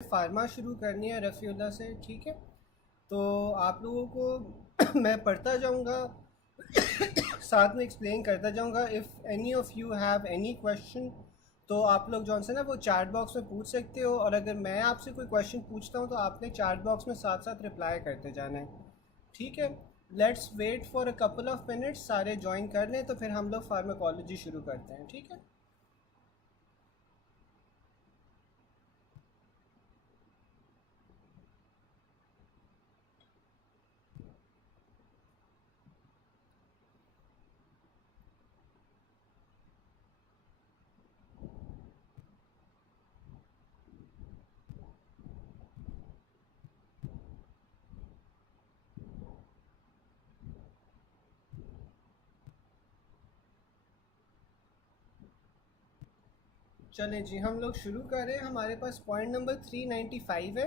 Pharma शुरू करनी है रफ़ीउल्लाह से, ठीक है। तो आप लोगों को मैं पढ़ता जाऊंगा, साथ में एक्सप्लेन करता जाऊंगा। If any of you have any question तो आप लोग जो है ना वो चैट बॉक्स में पूछ सकते हो, और अगर मैं आपसे कोई क्वेश्चन पूछता हूँ तो आपने चैट बॉक्स में साथ साथ रिप्लाई करते जाना है, ठीक है। Let's wait for a couple of minutes, सारे ज्वाइन कर लें तो फिर हम लोग फार्माकोलॉजी शुरू करते हैं, ठीक है। चलें जी, हम लोग शुरू करें। हमारे पास पॉइंट नंबर 395 है।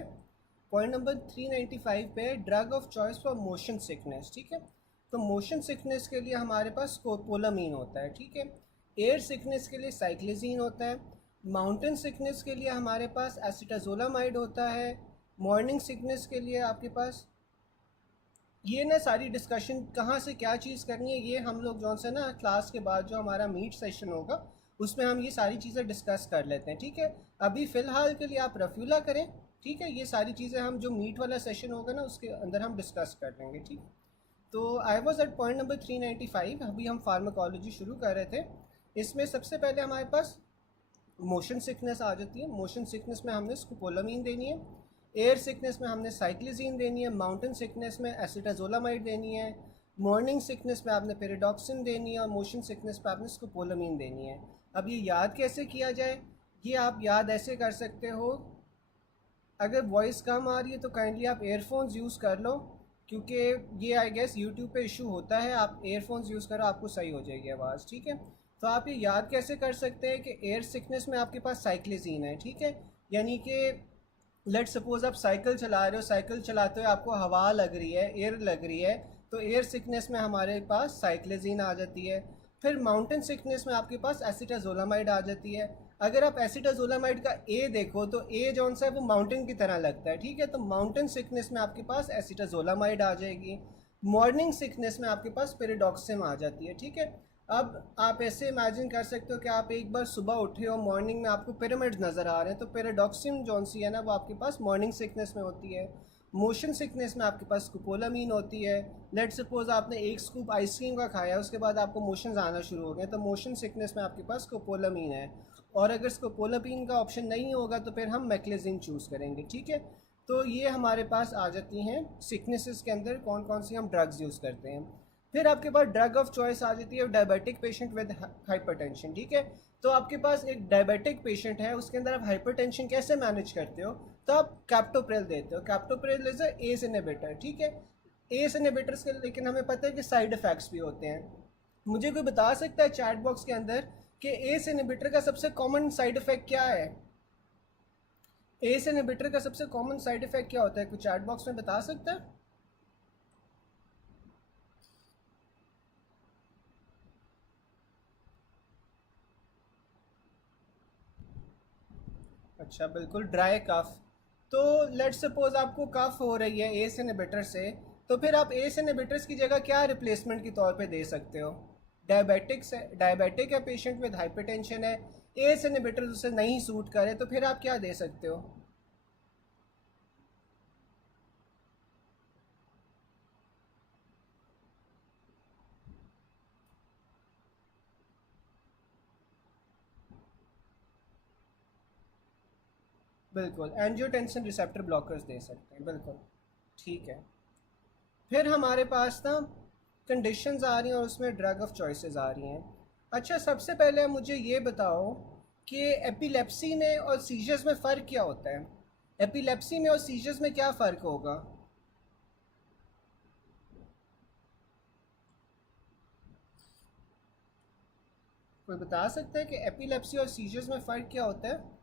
पॉइंट नंबर 395 पे drug of choice for motion sickness, ठीक है। तो मोशन सिकनेस के लिए हमारे पास स्कोपोलामीन होता है, ठीक है। एयर सिकनेस के लिए साइक्लिजीन होता है। माउंटेन सिकनेस के लिए हमारे पास एसिटाजोलामाइड होता है। मॉर्निंग सिकनेस के लिए आपके पास ये ना सारी डिस्कशन कहाँ से क्या चीज़ करनी है ये हम लोग जो से ना क्लास के बाद जो हमारा मीट सेशन होगा उसमें हम ये सारी चीज़ें डिस्कस कर लेते हैं, ठीक है। अभी फ़िलहाल के लिए आप रफ़ीला करें, ठीक है। ये सारी चीज़ें हम जो मीट वाला सेशन होगा ना उसके अंदर हम डिस्कस कर लेंगे, ठीक। तो I was at point number 395। अभी हम फार्माकोलॉजी शुरू कर रहे थे। इसमें सबसे पहले हमारे पास मोशन सिकनेस आ जाती है। मोशन सिकनेस में हमने स्कोपोलामीन देनी है। एयर सिकनेस में हमने साइक्लिजीन देनी है। माउंटेन सिकनेस में एसिटाजोलामाइड देनी है। मॉर्निंग सिकनेस में आपने पेरिडॉक्सिन देनी है, और मोशन सिकनेस पे आपने स्कोपोलामीन देनी है। अब ये याद कैसे किया जाए? ये आप याद ऐसे कर सकते हो, अगर वॉइस कम आ रही है तो काइंडली आप एयरफोन्स यूज़ कर लो, क्योंकि ये आई गेस यूट्यूब पे इशू होता है। आप एयरफोन्स यूज़ करो, आपको सही हो जाएगी आवाज़, ठीक है। तो आप ये याद कैसे कर सकते हैं कि एयर सिकनेस में आपके पास साइक्लिजीन है, ठीक है। यानी कि लेट सपोज आप साइकिल चला रहे हो, साइकिल चलाते हुए आपको हवा लग रही है, एयर लग रही है, तो एयर सिकनेस में हमारे पास साइक्लिजीन आ जाती है। फिर माउंटेन सिकनेस में आपके पास एसिटाजोलामाइड आ जाती है। अगर आप एसिटाजोलामाइड का ए देखो तो ए जौन सा है वो माउंटेन की तरह लगता है, ठीक है। तो माउंटेन सिकनेस में आपके पास एसिटाजोलामाइड आ जाएगी। मॉर्निंग सिकनेस में आपके पास पेरिडॉक्सिम आ जाती है, ठीक है। अब आप ऐसे इमेजिन कर सकते हो कि आप एक बार सुबह उठे हो, मॉर्निंग में आपको पिरामिड नज़र आ रहे हैं, तो पेराडॉक्सिन जौन सी है ना वो आपके पास मॉर्निंग सिकनेस में होती है। मोशन सिकनेस में आपके पास स्कोपोलामीन होती है। लेट सपोज आपने एक स्कूप आइसक्रीम का खाया, उसके बाद आपको मोशंस आना शुरू हो गए, तो मोशन सिकनेस में आपके पास स्कोपोलामीन है। और अगर स्कोपोलामीन का ऑप्शन नहीं होगा तो फिर हम मैक्लेजिन चूज़ करेंगे, ठीक है। तो ये हमारे पास आ जाती हैं सिकनेसेस के अंदर कौन कौन सी हम ड्रग्स यूज़ करते हैं। फिर आपके पास ड्रग ऑफ चॉइस आ जाती है डायबिटिक पेशेंट विद हाइपरटेंशन, ठीक है। तो आपके पास एक डायबिटिक पेशेंट है, उसके अंदर आप हाइपरटेंशन कैसे मैनेज करते हो? तो आप कैप्टोप्रिल देते हो। कैप्टोप्रिल इज एस इनहिबिटर, ठीक है। एस इनहिबिटर्स के लेकिन हमें पता है कि साइड इफ़ेक्ट्स भी होते हैं। मुझे कोई बता सकता है चैट बॉक्स के अंदर कि एस इनहिबिटर का सबसे कॉमन साइड इफ़ेक्ट क्या है? एस इनहिबिटर का सबसे कॉमन साइड इफ़ेक्ट क्या होता है? कोई चैट बॉक्स में बता सकता है? अच्छा, बिल्कुल ड्राई कफ। तो लेट्स सपोज आपको कफ हो रही है एस इनहिबिटर से, तो फिर आप एस इनहिबिटर्स की जगह क्या रिप्लेसमेंट के तौर पे दे सकते हो? डायबिटिक्स है, डायबिटिक है पेशेंट विद हाइपरटेंशन है, एस इनहिबिटर उसे नहीं सूट करे, तो फिर आप क्या दे सकते हो? बिल्कुल एंजियोटेंसिन रिसेप्टर ब्लॉकर्स दे सकते हैं, बिल्कुल ठीक है। फिर हमारे पास ना कंडीशंस आ रही हैं और उसमें ड्रग ऑफ चॉइसेस आ रही हैं। अच्छा, सबसे पहले मुझे ये बताओ कि एपिलेप्सी में और सीजर्स में फ़र्क क्या होता है? एपिलेप्सी में और सीजर्स में क्या फ़र्क होगा? कोई बता सकता है कि एपिलेप्सी और सीजर्स में फ़र्क क्या होता है?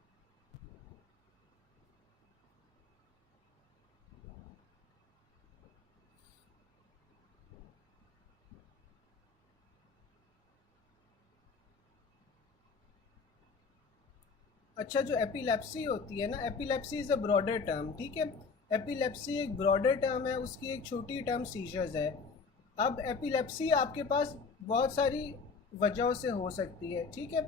अच्छा, जो एपिलेप्सी होती है ना, epilepsy is a broader term, ठीक है। एपिलेप्सी एक ब्रॉडर टर्म है, उसकी एक छोटी टर्म सीजर्स है। अब एपिलेप्सी आपके पास बहुत सारी वजहों से हो सकती है, ठीक है।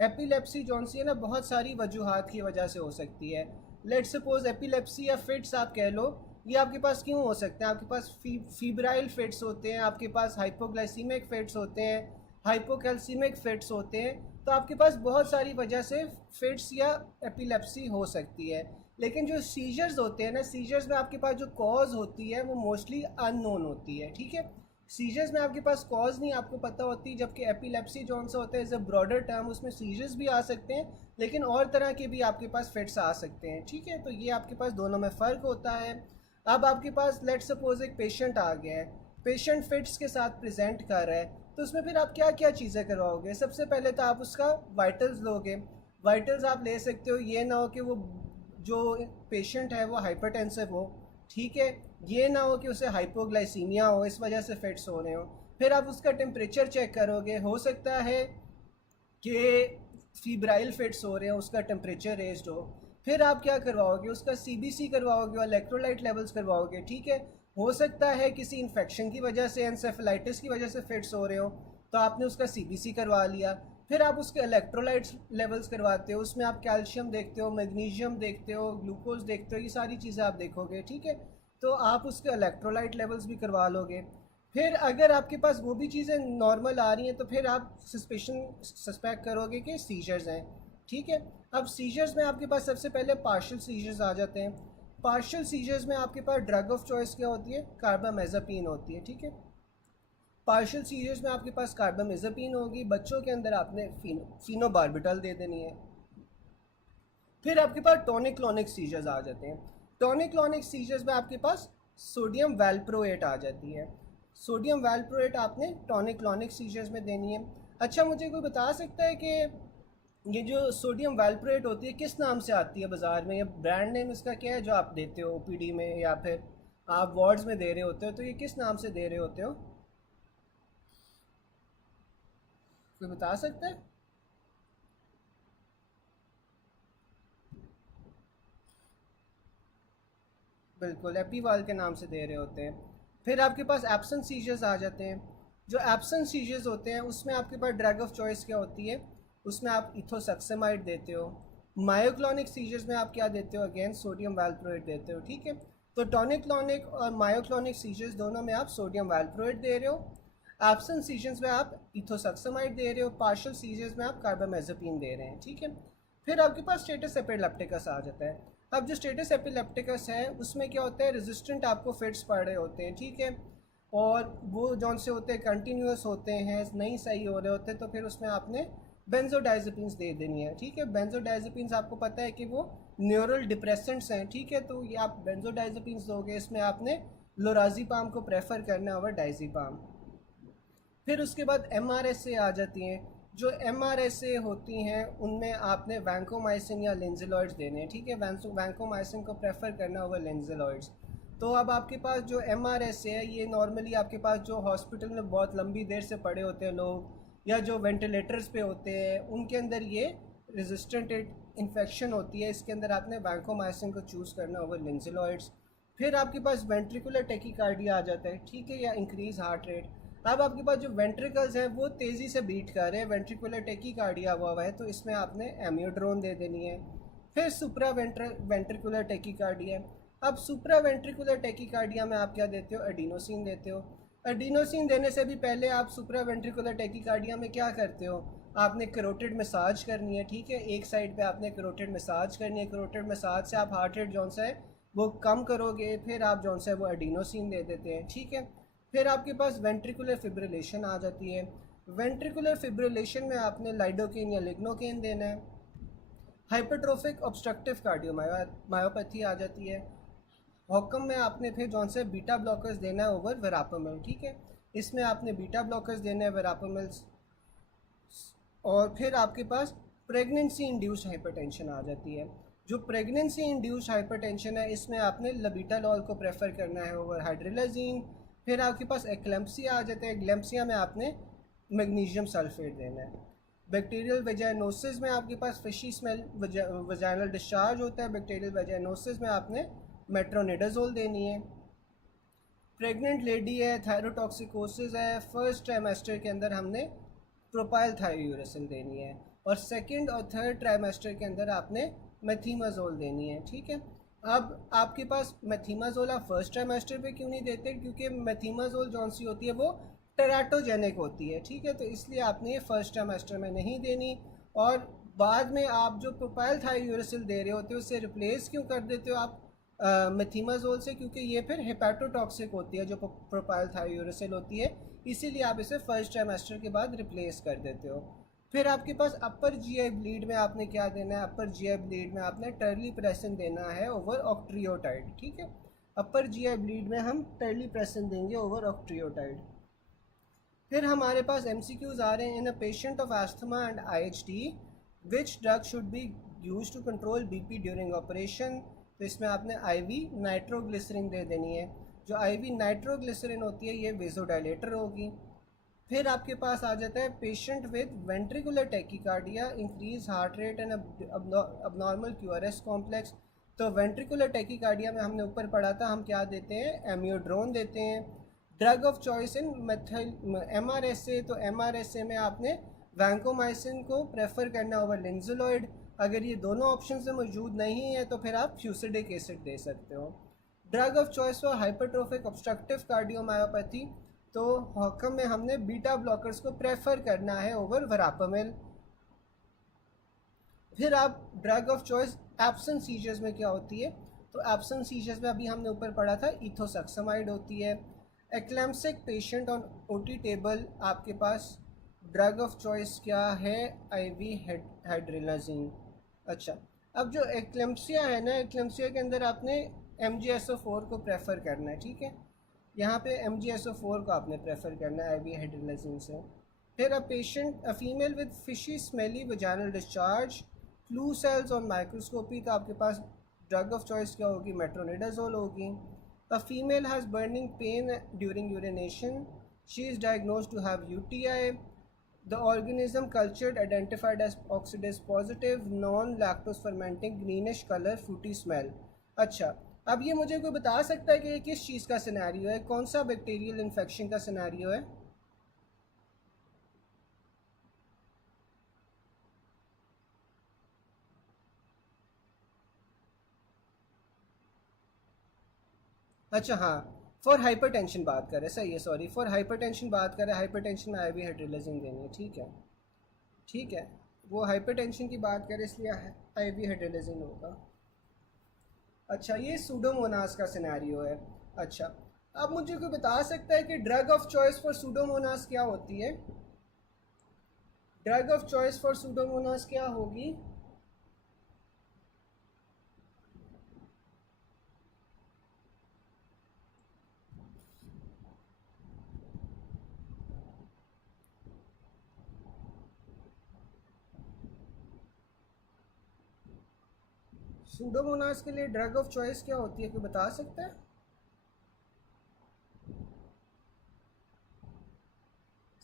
एपिलेप्सी जौन सी है ना, बहुत सारी वजूहात की वजह से हो सकती है। लेट सपोज एपिलेप्सी या फिट्स आप कह लो, ये आपके पास क्यों हो सकते हैं? आपके पास फीब्राइल फिट्स होते हैं, आपके पास हाइपोग्लाइसीमिक फिट्स होते हैं, हाइपोकैल्सीमिक फिट्स होते हैं। तो आपके पास बहुत सारी वजह से फिट्स या एपिलेप्सी हो सकती है। लेकिन जो सीजर्स होते हैं ना, सीजर्स में आपके पास जो कॉज होती है वो मोस्टली अननोन होती है, ठीक है। सीजर्स में आपके पास कॉज नहीं आपको पता होती, जबकि एपिलेप्सी जौन सा होता है इज़ अ ब्रॉडर टर्म, उसमें सीजर्स भी आ सकते हैं लेकिन और तरह के भी आपके पास फिट्स आ सकते हैं, ठीक है। तो ये आपके पास दोनों में फ़र्क होता है। अब आपके पास लेट सपोज एक पेशेंट आ गया है, पेशेंट फिट्स के साथ प्रेजेंट कर रहा है, तो उसमें फिर आप क्या क्या चीज़ें करवाओगे? सबसे पहले तो आप उसका वाइटल्स लोगे। वाइटल्स आप ले सकते हो, ये ना हो कि वो जो पेशेंट है वो हाइपरटेंसिव हो, ठीक है। ये ना हो कि उसे हाइपोग्लाइसीमिया हो, इस वजह से फिट्स हो रहे हो। फिर आप उसका टेम्परेचर चेक करोगे, हो सकता है कि फीब्राइल फिट्स हो रहे हो, उसका टेम्परेचर रेज्ड हो। फिर आप क्या करवाओगे? उसका सीबीसी करवाओगे और इलेक्ट्रोलाइट लेवल्स करवाओगे, ठीक है। हो सकता है किसी इन्फेक्शन की वजह से, एनसेफेलाइटिस की वजह से फिट्स हो रहे हो, तो आपने उसका सीबीसी करवा लिया। फिर आप उसके इलेक्ट्रोलाइट्स लेवल्स करवाते हो, उसमें आप कैल्शियम देखते हो, मैग्नीशियम देखते हो, ग्लूकोज देखते हो, ये सारी चीज़ें आप देखोगे, ठीक है। तो आप उसके इलेक्ट्रोलाइट लेवल्स भी करवा लोगे। फिर अगर आपके पास वो भी चीज़ें नॉर्मल आ रही हैं तो फिर आप सस्पेक्ट करोगे कि सीजर्स हैं, ठीक है। अब सीजर्स में आपके पास सबसे पहले पार्शियल सीजर्स आ जाते हैं। पार्शियल सीजर्स में आपके पास ड्रग ऑफ चॉइस क्या होती है? कार्बामेज़ापिन होती है, ठीक है। पार्शियल सीजर्स में आपके पास कार्बामेज़ापिन होगी, बच्चों के अंदर आपने फिनोबार्बिटल दे देनी है। फिर आपके पास टॉनिक क्लॉनिक सीजर्स आ जाते हैं। टॉनिक क्लॉनिक सीजर्स में आपके पास सोडियम वैल्प्रोएट आ जाती है। सोडियम वैल्प्रोएट आपने टॉनिक क्लॉनिक सीजर्स में देनी है। अच्छा, मुझे कोई बता सकता है कि ये जो सोडियम वैल्प्रोएट होती है किस नाम से आती है बाज़ार में, या ब्रांड नेम इसका क्या है जो आप देते हो ओपीडी में या फिर आप वार्ड्स में दे रहे होते हो, तो ये किस नाम से दे रहे होते हो? कोई बता सकता है? बिल्कुल, एपीवाल के नाम से दे रहे होते हैं। फिर आपके पास एब्सेंट सीजर्स आ जाते हैं। जो एब्सेंट सीजर्स होते हैं उसमें आपके पास ड्रग ऑफ चॉइस क्या होती है? उसमें आप इथोसक्सेमाइड देते हो। मायोक्लॉनिक सीजर्स में आप क्या देते हो? अगेन सोडियम वैल्प्रोएट देते हो, ठीक है। तो टॉनिक क्लॉनिक और मायोक्लॉनिक सीजर्स दोनों में आप सोडियम वैल्प्रोएट दे रहे हो। एब्सेंट सीजर्स में आप इथोसक्सेमाइड दे रहे हो, पार्शियल सीजर्स में आप कार्बामेज़ापिन दे रहे हैं, ठीक है। फिर आपके पास स्टेटस एपिलेप्टिकस आ जाता है। अब जो स्टेटस एपिलेप्टिकस है उसमें क्या होता है? रेजिस्टेंट आपको फिट्स पड़ रहे होते हैं, ठीक है। और वो जौन से होते हैं कंटिन्यूस होते हैं, नहीं सही हो रहे होते, तो फिर उसमें आपने बेंजोडाइजेपिन्स दे देनी है, ठीक है। बेंजोडाइजेपिन्स आपको पता है कि वो न्यूरल डिप्रेसेंट्स हैं, ठीक है। तो ये आप बेंजोडाइजेपिन्स दोगे, इसमें आपने लोराज़ेपाम को प्रेफर करना है ओवर डाइज़ेपाम। फिर उसके बाद MRSA आ जाती हैं। जो MRSA होती हैं उनमें आपने वैंकोमाइसिन या लेंजेलॉइड्स देने हैं, ठीक है। वैंकोमाइसिन को प्रेफर करना होगा लेंजेलॉइड्स। तो अब आपके पास जो MRSA है ये नॉर्मली आपके पास जो हॉस्पिटल में बहुत लंबी देर से पड़े होते हैं लोग, या जो वेंटिलेटर्स पे होते हैं, उनके अंदर ये रेजिस्टेंट इन्फेक्शन होती है, इसके अंदर आपने वैंकोमाइसिन को चूज़ करना होगा लेंजेलॉइड्स। फिर आपके पास वेंट्रिकुलर टेकिकार्डिया आ जाता है, ठीक है, या इंक्रीज हार्ट रेट। अब आपके पास जो वेंट्रिकल्स हैं वो तेज़ी से बीट कर रहे हैं, वेंट्रिकुलर टेकिकार्डिया हुआ है, तो इसमें आपने एम्योड्रोन दे देनी है। फिर सुप्रा वेंट्रिकुलर टेकिकार्डिया। अब सुप्रा वेंट्रिकुलर टेकिकार्डिया में आप क्या देते हो? एडिनोसिन देते हो। एडिनोसिन देने से भी पहले आप सुप्रा वेंट्रिकुलर टेकिकार्डिया में क्या करते हो? आपने करोटिड मसाज करनी है, ठीक है। एक साइड पे आपने करोटिड मसाज करनी है, करोटिड मसाज से आप हार्ट रेट जौन सा है वो कम करोगे, फिर आप जौन सा है वो एडिनोसिन दे देते हैं, ठीक है। फिर आपके पास वेंट्रिकुलर फिब्रिलेशन आ जाती है। वेंट्रिकुलर फिब्रिलेशन में आपने लाइडोकेन या लिग्नोकेन देना है। हाइपरट्रोफिक ऑब्स्ट्रक्टिव कार्डियोमायोपैथी आ जाती है। हॉकम में आपने फिर जौन से बीटा ब्लॉकर्स देना है ओवर वेरापामिल, ठीक है। इसमें आपने बीटा ब्लॉकर्स देने हैं, वेरापामिल्स। और फिर आपके पास प्रेगनेंसी इंड्यूस्ड हाइपरटेंशन आ जाती है। जो प्रेगनेंसी इंड्यूस्ड हाइपरटेंशन है इसमें आपने लबीटालॉल को प्रेफर करना है ओवर हाइड्रोलाजीन। फिर आपके पास एक्लेम्पसिया आ जाता है, एक्लेम्पसिया में आपने मैग्नीशियम सल्फेट देना है। बैक्टीरियल वेजाइनोसिस में आपके पास फिशी स्मेल वजाइनल डिस्चार्ज होता है, बैक्टीरियल वेजाइनोसिस में आपने मेट्रोनिडाजोल देनी है। प्रेग्नेंट लेडी है, थायरोटॉक्सिकोसिस है, फर्स्ट ट्राइमेस्टर के अंदर हमने प्रोपाइल थायोयूरेसिल देनी है, और सेकंड और थर्ड ट्राइमेस्टर के अंदर आपने मेथीमाजोल देनी है, ठीक है। अब आपके पास मेथीमाजोल आप फर्स्ट ट्राइमेस्टर पे क्यों नहीं देते, क्योंकि मेथीमाजोल जौन सी होती है वो टेराटोजेनिक होती है, ठीक है, तो इसलिए आपने ये फर्स्ट ट्राइमेस्टर में नहीं देनी। और बाद में आप जो प्रोपाइल थायोयूरेसिल दे रहे होते हो उससे रिप्लेस क्यों कर देते हो आप मेथीमाजोल से, क्योंकि ये फिर हेपेटोटॉक्सिक होती है जो प्रोपाइल थायोयूरेसिल होती है, इसीलिए आप इसे फर्स्ट ट्राइमेस्टर के बाद रिप्लेस कर देते हो। फिर आपके पास अपर जीआई ब्लीड में आपने क्या देना है, अपर जीआई ब्लीड में आपने टर्लीप्रेसिन देना है ओवर ऑक्ट्रियोटाइड, ठीक है। अपर जीआई ब्लीड में हम टर्लीप्रेसिन देंगे ओवर ऑक्ट्रियोटाइड। फिर हमारे पास एमसीक्यूज आ रहे हैं, in a patient of asthma and IHD which drug should be use to control BP during operation. तो इसमें आपने आईवी नाइट्रोग्लिसरिन दे देनी है। जो आईवी नाइट्रोग्लिसरिन होती है ये वेजोडाइलेटर होगी। फिर आपके पास आ जाता है patient with ventricular tachycardia, increase heart rate and abnormal QRS complex. तो वेंट्रिकुलर टैकीकार्डिया में हमने ऊपर पढ़ा था, हम क्या देते हैं, एम्योड्रोन देते हैं। Drug of choice in methyl MRSA, तो एमआरएसए में आपने वैंकोमाइसिन को प्रेफर करना ओवर लिंजोलॉइड। अगर ये दोनों ऑप्शन से मौजूद नहीं है तो फिर आप फ्यूसिडिक एसिड दे सकते हो। Drug of choice for hypertrophic obstructive cardiomyopathy, तो हॉकम में हमने बीटा ब्लॉकर्स को प्रेफर करना है ओवर वरापामिल। फिर आप drug of choice absent seizures में क्या होती है, तो एब्सेंट सीजर्स में अभी हमने ऊपर पढ़ा था इथोसक्सामाइड होती है। एक्लेम्सिक पेशेंट ऑन ओटी टेबल आपके पास ड्रग ऑफ चॉइस क्या है, आईवी हाइड्रोलाजीन। अच्छा, अब जो एक्लेम्सिया है ना, एक्लेम्सिया के अंदर आपने MgSO4 को प्रेफर करना है, ठीक है। यहाँ पे MgSO4 को आपने प्रेफर करना है आईवी हाइड्रोलाजीन से। फिर a female with fishy smelly vaginal discharge, clue cells और माइक्रोस्कोपी, तो आपके पास ड्रग ऑफ चॉइस क्या होगी, मेट्रोनिडाजोल होगी। A female has burning pain during urination. She is diagnosed to have UTI. The organism cultured identified as oxidase positive, non-lactose fermenting, greenish color, fruity smell. अच्छा, अब ये मुझे कोई बता सकता है कि ये किस चीज़ का सिनेरियो है, कौन सा बैक्टीरियल इन्फेक्शन का सिनेरियो है? अच्छा हाँ, फॉर हाइपरटेंशन बात करें, सही है, सॉरी, फॉर हाइपरटेंशन बात करें, हाइपरटेंशन में आईवी हाइड्रोलाजीन देनी है, ठीक है, ठीक है, वो हाइपरटेंशन की बात करें इसलिए आईवी हाइड्रोलाजीन होगा। अच्छा, ये सूडोमोनास का सिनेरियो है। अच्छा, अब मुझे कोई बता सकता है कि drug of choice for Pseudomonas क्या होती है, drug of choice for Pseudomonas क्या होगी? सूडोमोनास के लिए ड्रग ऑफ चॉइस क्या होती है, कोई बता सकता है?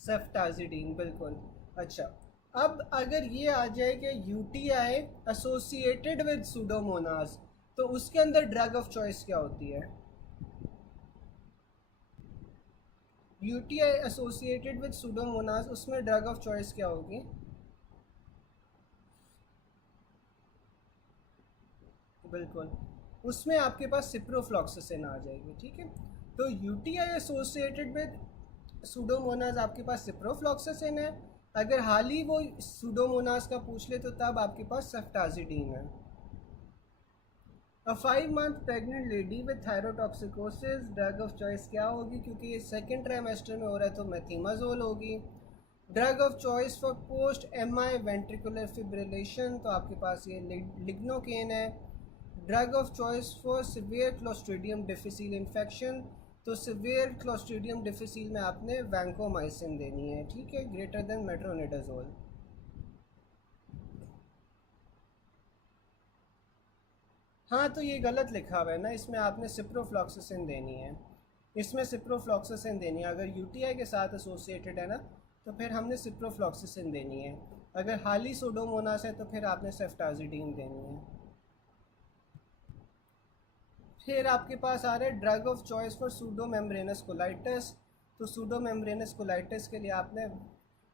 सेफ्टाजिडीन, बिल्कुल। अच्छा, अब अगर ये आ जाए कि यूटीआई एसोसिएटेड विद सूडोमोनास, तो उसके अंदर ड्रग ऑफ चॉइस क्या होती है? यूटीआई एसोसिएटेड विद सूडोमोनास, उसमें ड्रग ऑफ चॉइस क्या होगी? बिल्कुल, उसमें आपके पास सिप्रोफ्लॉक्सासिन आ जाएगी, ठीक है। तो यूटीआई एसोसिएटेड विद सूडोमोनास आपके पास सिप्रोफ्लॉक्सासिन है। अगर हाल ही वो सूडोमोनास का पूछ ले तो तब आपके पास सेफ्टाजिडीन है। अ 5 month pregnant lady with thyrotoxicosis, drug of choice क्या होगी, क्योंकि ये सेकेंड ट्राइमेस्टर में हो रहा है तो मेथीमाजोल होगी। Drug of choice for post MI ventricular fibrillation, तो आपके पास ये लिग्नोकेन है। Drug of choice for severe clostridium difficile infection, तो सिवियर क्लोस्ट्रीडियम डिफिसिल में आपने वैंकोमाइसिन देनी है, ठीक है, ग्रेटर देन मेट्रोनिडाजोल। हाँ, तो ये गलत लिखा हुआ है ना, इसमें आपने सिप्रोफ्लॉक्सासिन देनी है, इसमें सिप्रोफ्लॉक्सासिन देनी है। अगर यूटीआई के साथ एसोसिएटेड है ना तो फिर हमने सिप्रोफ्लॉक्सासिन देनी है। अगर हाली सूडोमोनास है तो फिर आपने सेफ्टाजिडीन देनी है। फिर आपके पास आ रहा है drug of choice for pseudomembranous colitis. तो सूडोमेम्ब्रेनस कोलाइटिस के लिए आपने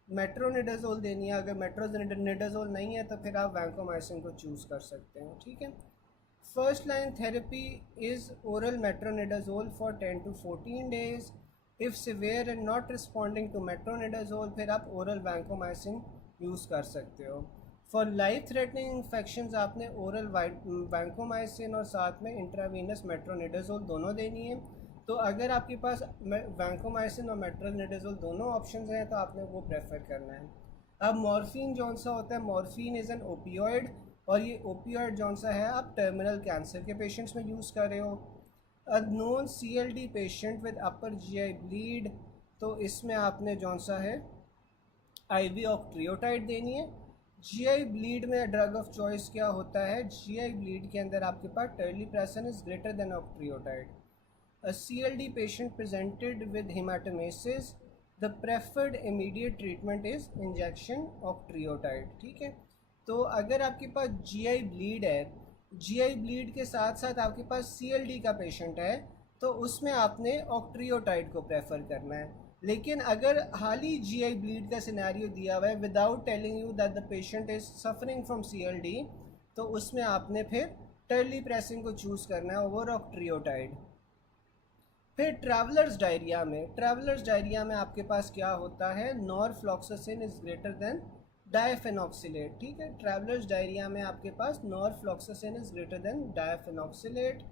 मेट्रोनिडाजोल देनी है। अगर मेट्रोनिडाजोल नहीं है तो फिर आप वैंकोमाइसिन को चूज़ कर सकते हैं, ठीक है। First line therapy is oral metronidazole for 10 to 14 days। If severe and not responding to metronidazole फिर आप ओरल वैंकोमाइसिन यूज़ कर सकते हो। फॉर लाइफ थ्रेटनिंग इन्फेक्शन आपने ओरल वैंकोमाइसिन और साथ में इंट्रावीनस मेट्रोनिडाजोल दोनों देनी है। तो अगर आपके पास वैंकोमाइसिन और मेट्रोनिडाजोल दोनों ऑप्शंस हैं तो आपने वो प्रेफर करना है। अब मॉर्फिन जौन सा होता है, मॉर्फिन इज़ एन ओपियोइड, और ये ओपियोइड जौन सा है आप टर्मिनल कैंसर के पेशेंट्स में यूज़ कर रहे हो। A non CLD patient with upper GI bleed, तो इसमें आपने जौन सा है IV ऑक्ट्रियोटाइड देनी है। GI ब्लीड में ड्रग ऑफ चॉइस क्या होता है, GI ब्लीड के अंदर आपके पास terlipressin is greater than octreotide. A CLD patient presented with hematemesis, the preferred immediate treatment is injection of triotide, ठीक है। तो अगर आपके पास GI ब्लीड है, GI ब्लीड के साथ साथ आपके पास CLD का पेशेंट है, तो उसमें आपने ऑक्ट्रियोटाइड को प्रेफर करना है। लेकिन अगर हाल ही GI ब्लीड का सिनेरियो दिया हुआ है without telling you that the patient is suffering from CLD, तो उसमें आपने फिर टर्लीप्रेसन को चूज़ करना है ओवर ऑक्ट्रियोटाइड। फिर ट्रैवलर्स डायरिया में आपके पास क्या होता है, नॉरफ्लॉक्सासिन इज ग्रेटर देन डायफेनॉक्सिलेट, ठीक है। ट्रैवलर्स डायरिया में आपके पास नॉरफ्लॉक्सासिन इज ग्रेटर देन डायफेनॉक्सिलेट।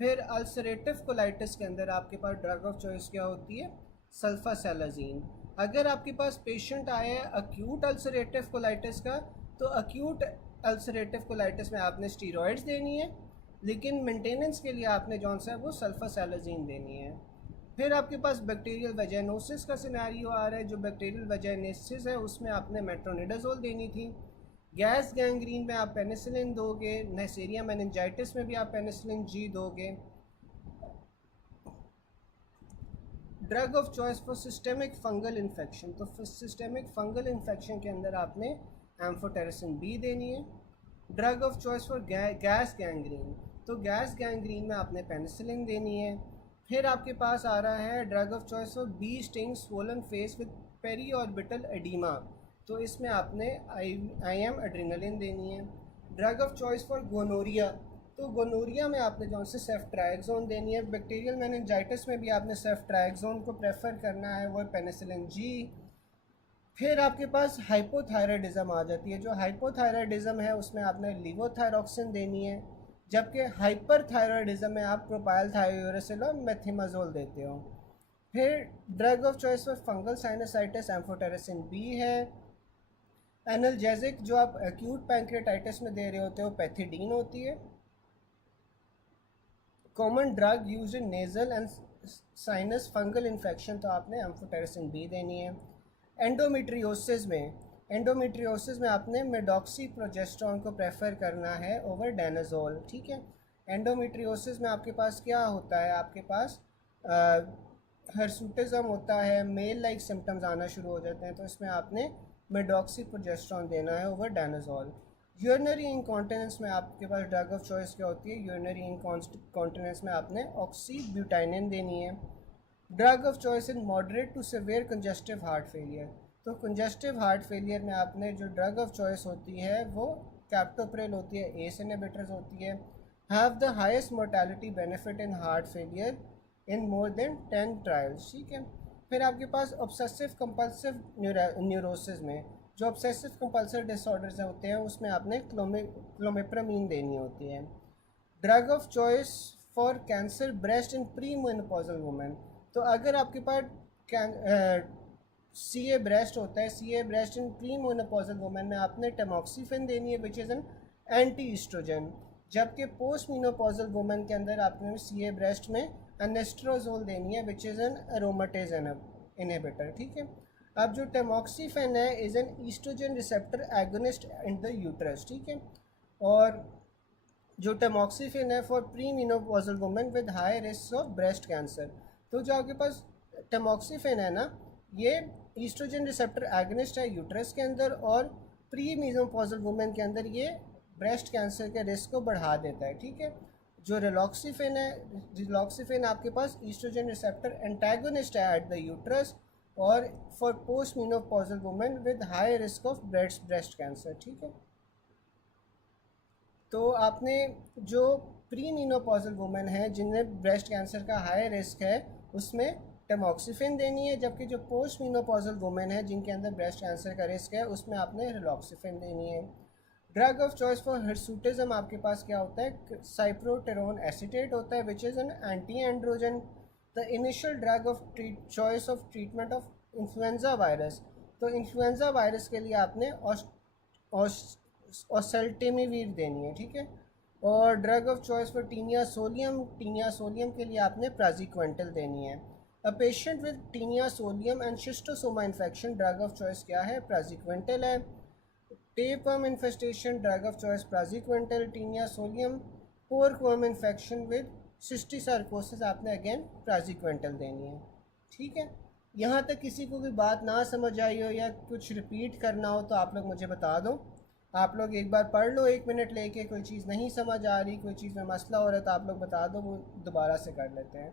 फिर अल्सरेटिव कोलाइटिस के अंदर आपके पास ड्रग ऑफ चॉइस क्या होती है, सल्फासेलाजीन। अगर आपके पास पेशेंट आया है अक्यूट अल्सरेटिव कोलाइटिस का, तो अक्यूट अल्सरेटिव कोलाइटिस में आपने स्टीरॉइड्स देनी है, लेकिन मेंटेनेंस के लिए आपने जौन सा है वो सल्फासेलाजीन देनी है। फिर आपके पास बैक्टीरियल वेजाइनोसिस का सिनेरियो आ रहा है। जो बैक्टीरियल वेजाइनोसिस है उसमें आपने मेट्रोनिडाजोल देनी थी। गैस गैंग्रीन में आप पेनिसिलिन दोगे। नेसेरिया मेनिंजाइटिस में भी आप पेनिसिलिन G दोगे। Drug of choice for systemic fungal infection, तो सिस्टेमिक फंगल इन्फेक्शन के अंदर आपने एम्फोटेरिसिन B देनी है। Drug of choice for gas gangrene, तो गैस गैंग्रीन में आपने पेनिसिलिन देनी है। फिर आपके पास आ रहा है drug of choice for bee sting swollen face with peri orbital oedema, तो इसमें आपने IM एड्रेनालिन देनी है। Drug of choice for gonorrhoea, तो गोनोरिया में आपने जो से सेफ्ट्राइक्सोन देनी है। बैक्टीरियल मेनिंजाइटिस में भी आपने सेफ्ट्राइक्सोन को प्रेफर करना है, वो पेनिसिलिन G। फिर आपके पास हाइपोथायराइडिज्म आ जाती है। जो हाइपोथायराइडिज्म है उसमें आपने लीवोथायरॉक्सिन देनी है, जबकि हाइपरथायराइडिज्म में आप प्रोपाइल थायोरेसिल और मेथिमाजोल देते हो। फिर drug of choice for fungal sinusitis amphotericin B है। एनाल्जेसिक जो आप एक्यूट पैंक्रेटाइटिस में दे रहे होते हो पैथिडीन होती है। Common drug use in nasal and sinus fungal infection, तो आपने एम्फोटेरिसिन B देनी है। एंडोमेट्रियोसिस में आपने मेडॉक्सी प्रोजेस्ट्रॉन को प्रेफर करना है ओवर डेनाजोल, ठीक है। एंडोमेट्रियोसिस में आपके पास क्या होता है, आपके पास हर्सूटिज्म होता है, मेल लाइक सिम्टम्स आना शुरू हो जाते हैं, तो इसमें आपने मेडॉक्सी प्रोजेस्ट्रॉन देना है ओवर डेनाजोल। यूरिनरी इनकॉन्टिनेंस में आपके पास ड्रग ऑफ चॉइस क्या होती है, यूरिनरी इनकॉन्टिनेंस में आपने ऑक्सीब्यूटाइनिन देनी है। Drug of choice in moderate to severe congestive heart failure, तो कंजेस्टिव हार्ट फेलियर में आपने जो ड्रग ऑफ चॉइस होती है वो कैप्टोप्रिल होती है, ACE इनहिबिटर्स होती है। Have the highest mortality benefit in heart failure in more than 10 trials, ठीक है। फिर आपके पास ऑब्सेसिव कंपल्सिव न्यूरोसिस में जो ऑब्सेसिव कंपल्सिव डिसऑर्डर्स होते हैं उसमें आपने क्लोमिप्रामीन देनी होती है। Drug of choice for cancer breast in pre menopausal women, तो अगर आपके पास CA ब्रेस्ट होता है, CA breast in pre menopausal women में आपने टेमॉक्सीफिन देनी है which is an anti oestrogen, जबकि पोस्ट मेनोपॉजल वुमेन के अंदर आपने CA ब्रेस्ट में एनेस्ट्रोजोल देनी है which is an aromatase inhibitor, ठीक है। अब जो टेमॉक्सीफिन है is an oestrogen receptor agonist in the uterus, ठीक है। और जो टेमॉक्सीफिन है for pre menopausal women with high risk of breast cancer, तो जो आपके पास टेमॉक्सीफिन है ना, ये ईस्ट्रोजन रिसेप्टर एगनिस्ट है यूट्रस के अंदर और प्री मीनोपॉजल वुमेन के अंदर ये ब्रेस्ट कैंसर के रिस्क को बढ़ा देता है, ठीक है। जो रिलॉक्सिफिन है, रिलॉक्सिफिन आपके पास ईस्ट्रोजन रिसेप्टर एंटागोनिस्ट है एट द यूट्रस, और for post menopausal women with high risk of breast cancer, ठीक है। तो आपने जो प्री मीनोपॉजल वुमेन है जिनमें ब्रेस्ट कैंसर का हाई रिस्क है उसमें टमॉक्सिफिन देनी है, जबकि जो पोस्ट मीनोपॉजल वुमेन है जिनके अंदर ब्रेस्ट कैंसर का रिस्क है उसमें आपने रिलॉक्सिफिन देनी है। Drug of choice for hirsutism आपके पास क्या होता है, साइप्रोटेरोन एसीटेट होता है which is an anti androgen. The initial drug of choice of treatment of influenza virus, तो इन्फ्लुएंजा वायरस के लिए आपने ऑसेल्टेमिवीर देनी है, ठीक है। और drug of choice for taenia solium, taenia solium के लिए आपने प्राजिक्वेंटल देनी है। A patient with taenia solium and schistosoma infection, drug of choice क्या है, प्राजिक्वेंटल है। Tapeworm infestation, drug of choice praziquantel, taenia solium. Porkworm infection with cysticercosis आपने again प्राजिक्वेंटल देनी है, ठीक है। यहाँ तक किसी को कोई बात ना समझ आई हो या कुछ रिपीट करना हो तो आप लोग मुझे बता दो। आप लोग एक बार पढ़ लो 1 मिनट लेके, कोई चीज़ नहीं समझ आ रही, कोई चीज़ में मसला हो रहा है तो आप लोग बता दो, वो दोबारा से कर लेते हैं।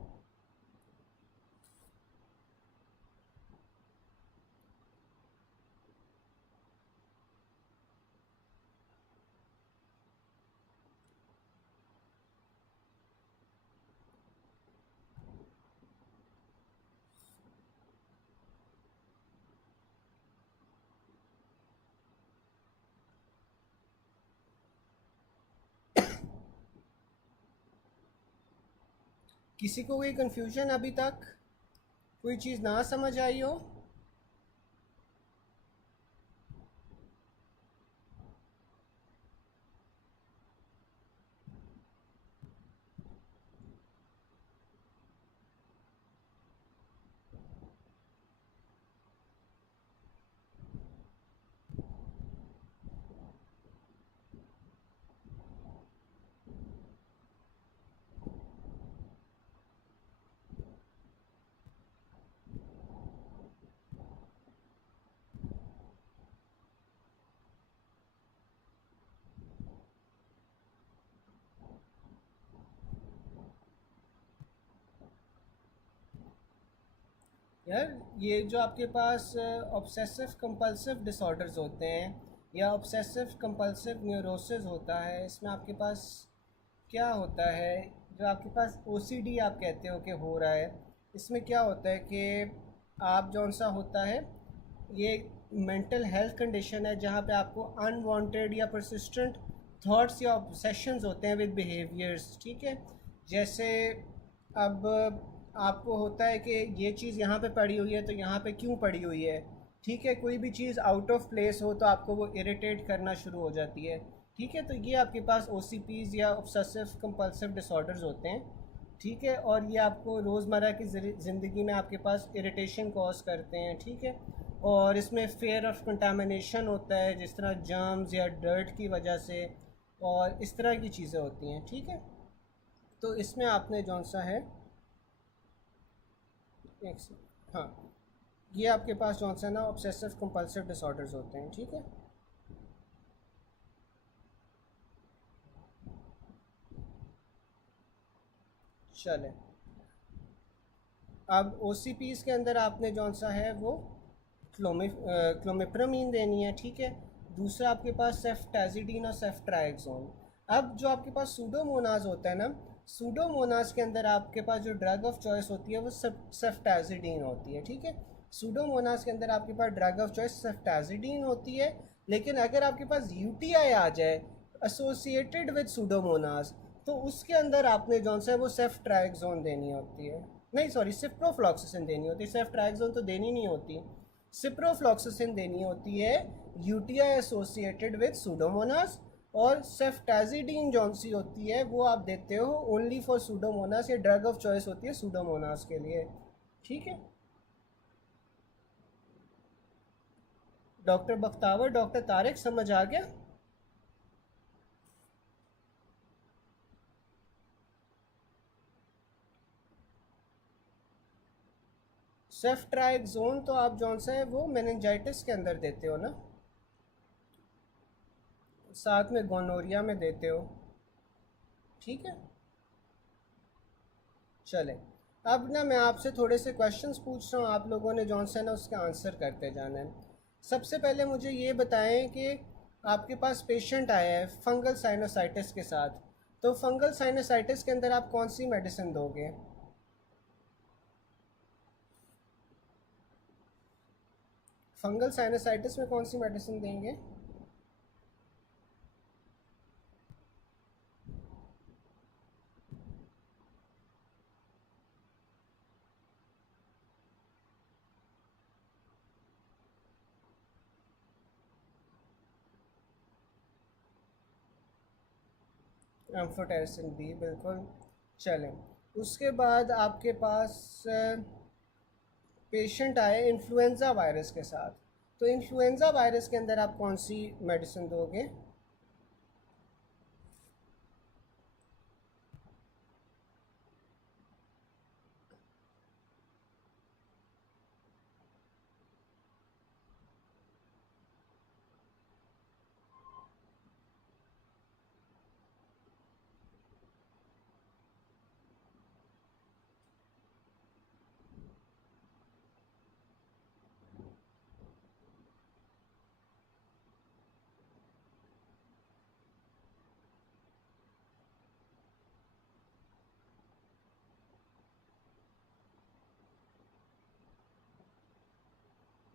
किसी को कोई कन्फ्यूजन अभी तक, कोई चीज़ ना समझ आई हो? यार ये जो आपके पास ऑब्सेसिव कंपल्सिव डिसऑर्डर्स होते हैं या ऑब्सेसिव कंपल्सिव न्यूरोसिस होता है, इसमें आपके पास क्या होता है, जो आपके पास ओसीडी आप कहते हो कि हो रहा है, इसमें क्या होता है कि आप जौन सा होता है ये मेंटल हेल्थ कंडीशन है जहाँ पे आपको अनवांटेड या परसिस्टेंट थॉट्स या ऑब्सेशंस होते हैं विद बिहेवियर्स, ठीक है। जैसे अब आपको होता है कि ये चीज़ यहाँ पे पड़ी हुई है तो यहाँ पे क्यों पड़ी हुई है, ठीक है। कोई भी चीज़ आउट ऑफ प्लेस हो तो आपको वो इरिटेट करना शुरू हो जाती है, ठीक है। तो ये आपके पास OCPs या ऑब्सेसिव कंपल्सिव डिसऑर्डर्स होते हैं, ठीक है। और ये आपको रोज़मर्रा की ज़िंदगी में आपके पास इरिटेशन कॉज करते हैं, ठीक है। और इसमें फेयर ऑफ कंटामिनेशन होता है, जिस तरह जर्म्स या डर्ट की वजह से, और इस तरह की चीज़ें होती हैं, ठीक है। तो इसमें आपने जौन सा है एक से, हाँ, ये आपके पास जौन सा ना ऑब्सेसिव कंपल्सिव डिसऑर्डर्स होते हैं, ठीक है। चले, अब OCPs के अंदर आपने जौन सा है वो क्लोमिप्रामीन देनी है, ठीक है। दूसरा आपके पास सेफ्टाजिडीन और सेफ्ट्राइक्सोन। अब जो आपके पास सूडोमोनाज होता है ना, सूडोमोनाज के अंदर आपके पास जो ड्रग ऑफ चॉइस होती है वो सेफ्टाजिडीन होती है, ठीक है। सूडोमोनाज के अंदर आपके पास ड्रग ऑफ चॉइस सेफ्टाजिडीन होती है, लेकिन अगर आपके पास UTI आ जाए एसोसिएटेड विद सूडोमोनाज तो उसके अंदर आपने जौन सा है वो सेफ्ट्राइक्सोन देनी होती है, नहीं सॉरी सिप्रोफ्लॉक्सिसिन देनी होती है, सेफ्ट्राइक्सोन तो देनी नहीं होती, सिप्रोफ्लॉक्सिसिन देनी होती है UTI एसोसिएटेड विद सूडोमोनास। और सेफ्टाजिडीन जौन सी होती है वो आप देते हो ओनली फॉर सूडोमोनास, या ड्रग ऑफ चॉइस होती है सूडोमोनास के लिए, ठीक है। डॉक्टर बख्तावर, डॉक्टर तारिक, समझ आ गया? सेफ्ट्राइक्सोन तो आप जौन सा है वो मेनिंजाइटिस के अंदर देते हो ना, साथ में गोनोरिया में देते हो, ठीक है। चलें, अब ना मैं आपसे थोड़े से क्वेश्चंस पूछ रहा हूँ, आप लोगों ने जौन सा ना उसका आंसर करते जाना है। सबसे पहले मुझे ये बताएं कि आपके पास पेशेंट आया है फंगल साइनोसाइटिस के साथ, तो फंगल साइनोसाइटिस के अंदर आप कौन सी मेडिसिन दोगे? फंगल साइनोसाइटिस में कौन सी मेडिसिन देंगे? एम्फोटेरिसिन बी, बिल्कुल। चलें, उसके बाद आपके पास पेशेंट आए इन्फ्लुएंज़ा वायरस के साथ, तो इन्फ्लुएंज़ा वायरस के अंदर आप कौन सी मेडिसिन दोगे?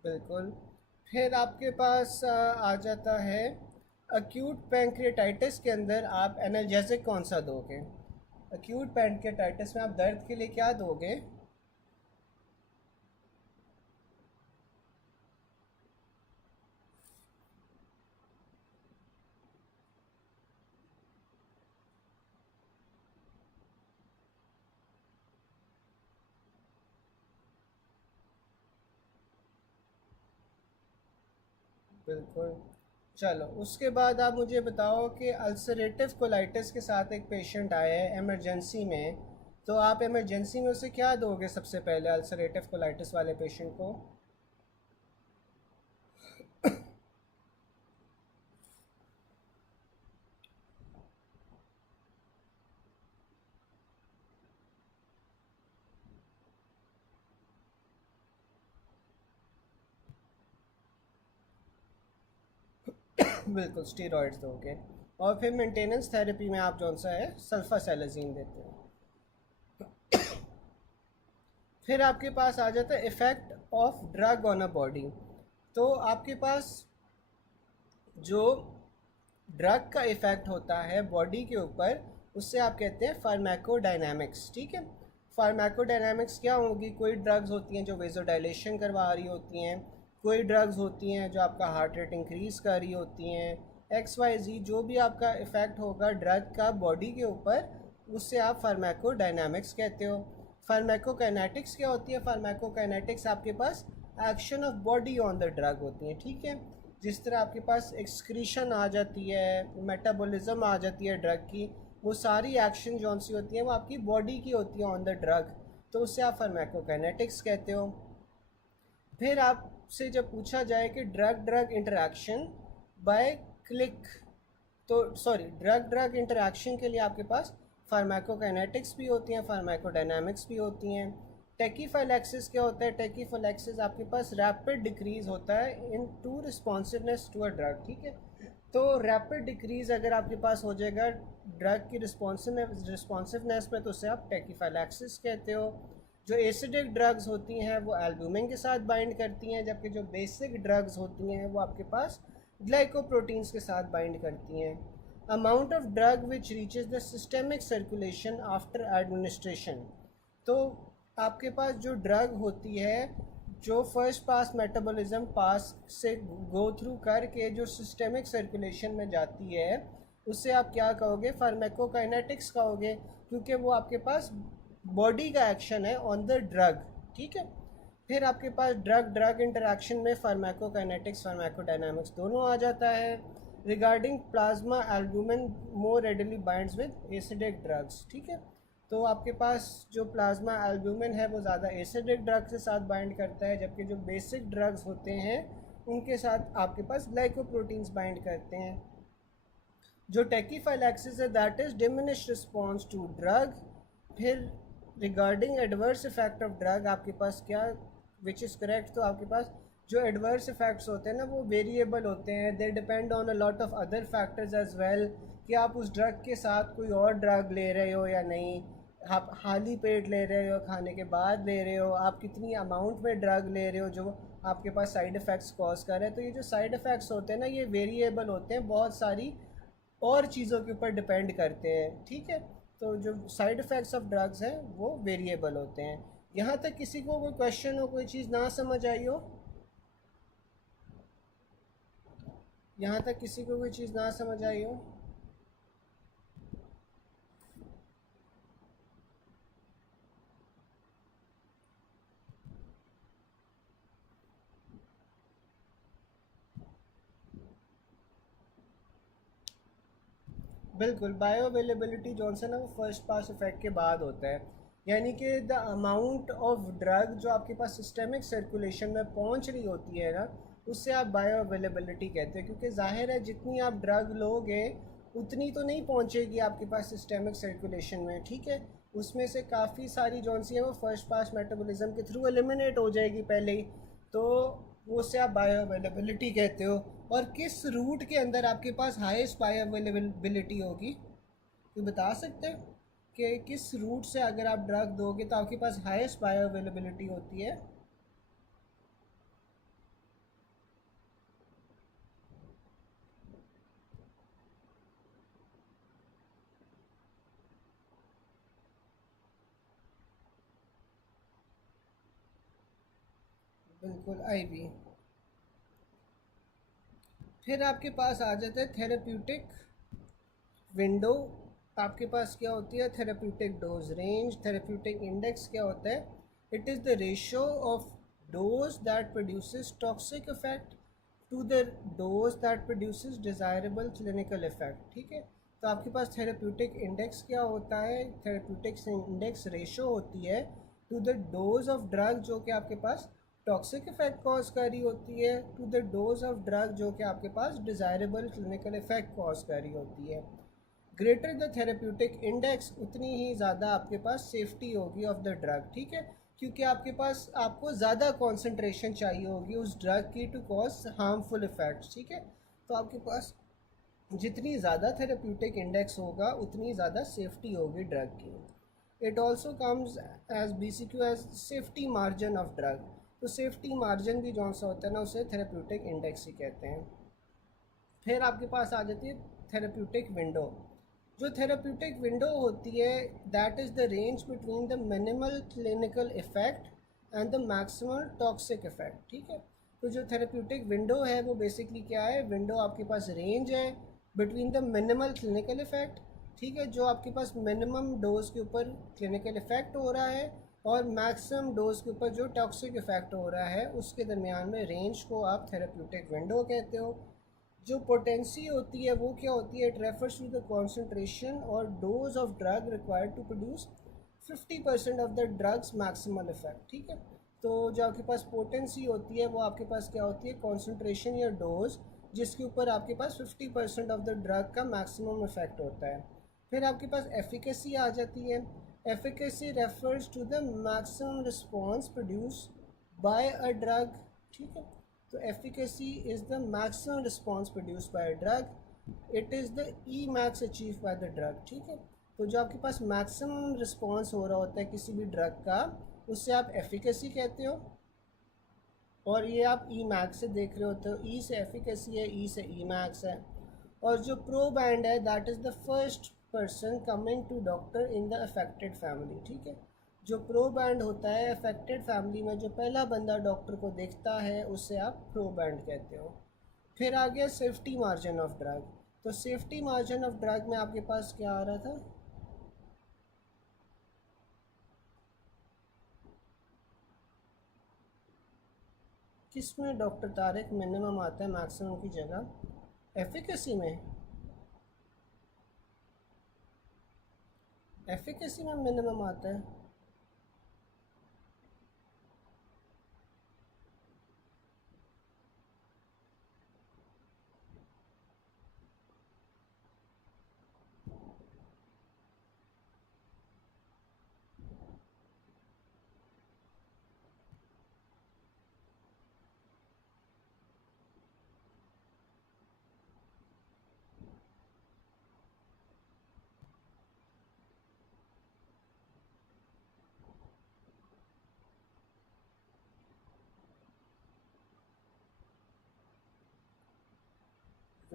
बिल्कुल। फिर आपके पास आ जाता है अक्यूट पैंक्रियाटाइटिस के अंदर आप एनाल्जेसिक कौन सा दोगे? अक्यूट पैंक्रियाटाइटिस में आप दर्द के लिए क्या दोगे? बिल्कुल। चलो, उसके बाद आप मुझे बताओ कि अल्सरेटिव कोलाइटिस के साथ एक पेशेंट आया है इमरजेंसी में, तो आप इमरजेंसी में उसे क्या दोगे सबसे पहले अल्सरेटिव कोलाइटिस वाले पेशेंट को? बिल्कुल, स्टीरॉइड्स दोगे। और फिर मेंटेनेंस थेरेपी में आप जौन सा है सल्फासेलेजीन देते हो। फिर आपके पास आ जाता है effect of drug on a body, तो आपके पास जो ड्रग का इफ़ेक्ट होता है बॉडी के ऊपर, उससे आप कहते हैं फार्माकोडायनामिक्स, ठीक है। फार्माकोडायनामिक्स क्या होगी? कोई ड्रग्स होती हैं जो वेजोडाइलेशन करवा रही होती हैं, कोई ड्रग्स होती हैं जो आपका हार्ट रेट इंक्रीज़ कर रही होती हैं, एक्स वाई जी जो भी आपका इफ़ेक्ट होगा ड्रग का बॉडी के ऊपर, उससे आप फार्माकोडायनामिक्स कहते हो। फार्माकोकाइनेटिक्स क्या होती है? फार्माकोकाइनेटिक्स आपके पास action of body on the drug होती है, ठीक है। जिस तरह आपके पास एक्सक्रीशन आ जाती है, मेटाबॉलिज्म आ जाती है ड्रग की, वो सारी एक्शन जौन सी होती हैं वो आपकी बॉडी की होती है ऑन द ड्रग, तो उससे आप फार्माकोकाइनेटिक्स कहते हो। फिर आपसे जब पूछा जाए कि drug drug interaction by click, तो सॉरी, ड्रग ड्रग इंटरेक्शन के लिए आपके पास फार्माकोकाइनेटिक्स भी होती हैं, फार्माकोडायनामिक्स भी होती हैं। टेकीफाइलैक्सिस क्या होता है? टेकीफाइलैक्सिस आपके पास रैपिड डिक्रीज होता है in to responsiveness to a drug, ठीक है। तो रैपिड डिक्रीज अगर आपके पास हो जाएगा ड्रग की रिस्पॉन्सिवनेस में, तो उसे आप टेकीफाइलैक्सिस कहते हो। जो एसिडिक ड्रग्स होती हैं वो एल्ब्यूमिन के साथ बाइंड करती हैं, जबकि जो बेसिक ड्रग्स होती हैं वो आपके पास ग्लाइकोप्रोटीन्स के साथ बाइंड करती हैं। Amount of drug which reaches the systemic circulation after administration, तो आपके पास जो ड्रग होती है जो फर्स्ट पास मेटाबॉलिज्म पास से गो थ्रू करके जो सिस्टेमिक सर्कुलेशन में जाती है, उससे आप क्या कहोगे? फार्माकोकाइनेटिक्स कहोगे, क्योंकि वो आपके पास बॉडी का एक्शन है ऑन द ड्रग, ठीक है। फिर आपके पास ड्रग ड्रग इंटरेक्शन में फार्माकोकाइनेटिक्स फार्माकोडायनामिक्स दोनों आ जाता है। Regarding plasma albumin more readily binds with acidic drugs, ठीक है। तो आपके पास जो प्लाज्मा एल्बुमिन है वो ज़्यादा एसिडिक ड्रग के साथ बाइंड करता है, जबकि जो बेसिक ड्रग्स होते हैं उनके साथ आपके पास ग्लाइकोप्रोटीन्स बाइंड करते हैं। जो टैकीफाइलैक्सिस है that is diminish response to drug. फिर regarding adverse effect of drug आपके पास क्या विच इज़ करेक्ट, तो आपके पास जो एडवर्स इफेक्ट्स होते हैं ना वो वेरिएबल होते हैं, they depend on a lot of other factors as well, कि आप उस ड्रग के साथ कोई और ड्रग ले रहे हो या नहीं, आप खाली पेट ले रहे हो, खाने के बाद ले रहे हो, आप कितनी अमाउंट में ड्रग ले रहे हो जो आपके पास साइड इफ़ेक्ट्स कॉज कर रहे हैं। तो ये जो साइड इफ़ेक्ट्स होते हैं ना ये वेरिएबल होते हैं, बहुत सारी और चीज़ों के ऊपर डिपेंड करते हैं, ठीक है। तो जो साइड इफ़ेक्ट्स ऑफ ड्रग्स हैं वो वेरिएबल होते हैं। यहाँ तक किसी को कोई क्वेश्चन हो, कोई चीज़ ना समझ आई हो? यहाँ तक किसी को कोई चीज़ ना समझ आई हो? बिल्कुल, बायो अवेलेबिलिटी जो है ना वो फर्स्ट पास इफेक्ट के बाद होता है, यानी कि द अमाउंट ऑफ ड्रग जो आपके पास सिस्टेमिक सर्कुलेशन में पहुंच रही होती है ना उससे आप बायो अवेलेबिलिटी कहते हैं, क्योंकि जाहिर है जितनी आप ड्रग लोगे उतनी तो नहीं पहुंचेगी आपके पास सिस्टेमिक सर्कुलेशन में, ठीक है। उसमें से काफ़ी सारी जौन सी है वो फर्स्ट पास मेटाबॉलिज्म के थ्रू एलिमिनेट हो जाएगी पहले ही, तो वो से आप बायो अवेलेबिलिटी कहते हो। और किस रूट के अंदर आपके पास हाईएस्ट बायो अवेलेबिलिटी होगी, तो बता सकते हैं कि किस रूट से अगर आप ड्रग दोगे तो आपके पास हाईएस्ट बायो अवेलेबिलिटी होती है? बिल्कुल, आईवी। फिर आपके पास आ जाता है थेरेप्यूटिक विंडो। आपके पास क्या होती है? Therapeutic dose range. Therapeutic index क्या होता है? It is the ratio of dose that produces toxic effect to the dose that produces desirable clinical effect, ठीक है। तो आपके पास थेरेप्यूटिक इंडेक्स क्या होता है? थेरेप्यूटिक इंडेक्स रेशियो होती है to the dose of drug जो कि आपके पास टॉक्सिक इफेक्ट कॉज कर रही होती है, to the dose of drug जो कि आपके पास डिज़ायरेबल क्लिनिकल इफेक्ट कॉज कर रही होती है। ग्रेटर द थेरेप्यूटिक इंडेक्स उतनी ही ज़्यादा आपके पास सेफ्टी होगी ऑफ द ड्रग, ठीक है, क्योंकि आपके पास आपको ज़्यादा कॉन्सेंट्रेशन चाहिए होगी उस ड्रग की टू कॉज हार्मफुल इफ़ेक्ट्स, ठीक है। तो आपके पास जितनी ज़्यादा थेरेप्यूटिक इंडेक्स होगा उतनी ज़्यादा सेफ्टी होगी ड्रग की। It also comes as BCQ as safety margin of drug. तो सेफ्टी मार्जिन भी जौन सा होता है ना उसे थेरेप्यूटिक इंडेक्स ही कहते हैं। फिर आपके पास आ जाती है थेरेप्यूटिक विंडो। जो थेरेप्यूटिक विंडो होती है that is the range between the minimal clinical effect and the maximal toxic effect, ठीक है। तो जो थेरेप्यूटिक विंडो है वो बेसिकली क्या है? विंडो आपके पास रेंज है between the minimal clinical effect, ठीक है, जो आपके पास मिनिमम डोज के ऊपर क्लिनिकल इफेक्ट हो रहा है और मैक्सिमम डोज के ऊपर जो टॉक्सिक इफेक्ट हो रहा है उसके दरमियान में रेंज को आप थेरेप्यूटिक विंडो कहते हो। जो पोटेंसी होती है वो क्या होती है? It refers to the concentration और dose of drug required to produce 50% of the drug's maximal effect, ठीक है। तो जो आपके पास पोटेंसी होती है वो आपके पास क्या होती है? कॉन्सेंट्रेशन या डोज जिसके ऊपर आपके पास 50% ऑफ द ड्रग का मैक्सिमम इफेक्ट होता है। फिर आपके पास एफिकेसी आ जाती है। Efficacy refers to the maximum response produce by a drug, ठीक है। तो efficacy is the maximum response produced by a drug. It is the Emax achieved by the drug, ठीक है। तो जो आपके पास मैक्सिमम रिस्पॉन्स हो रहा होता है किसी भी ड्रग का उससे आप एफिकेसी कहते हो। और ये आप ई मैक्स से देख रहे होते हो, ई से एफिकेसी है, ई से ई मैक्स है। और जो प्रो बैंड है that is the first person coming to doctor in the affected family, ठीक है। जो प्रो बैंड होता है अफेक्टेड फैमिली में जो पहला बंदा डॉक्टर को देखता है उसे आप प्रो बैंड कहते हो। फिर आ गया सेफ्टी मार्जिन ऑफ ड्रग। तो सेफ्टी मार्जिन ऑफ ड्रग में आपके पास क्या आ रहा था? किस में डॉक्टर तारिक मिनिमम आता है मैक्सिमम की जगह? एफिकेसी में। एफिकेसी में मिनिमम आता है।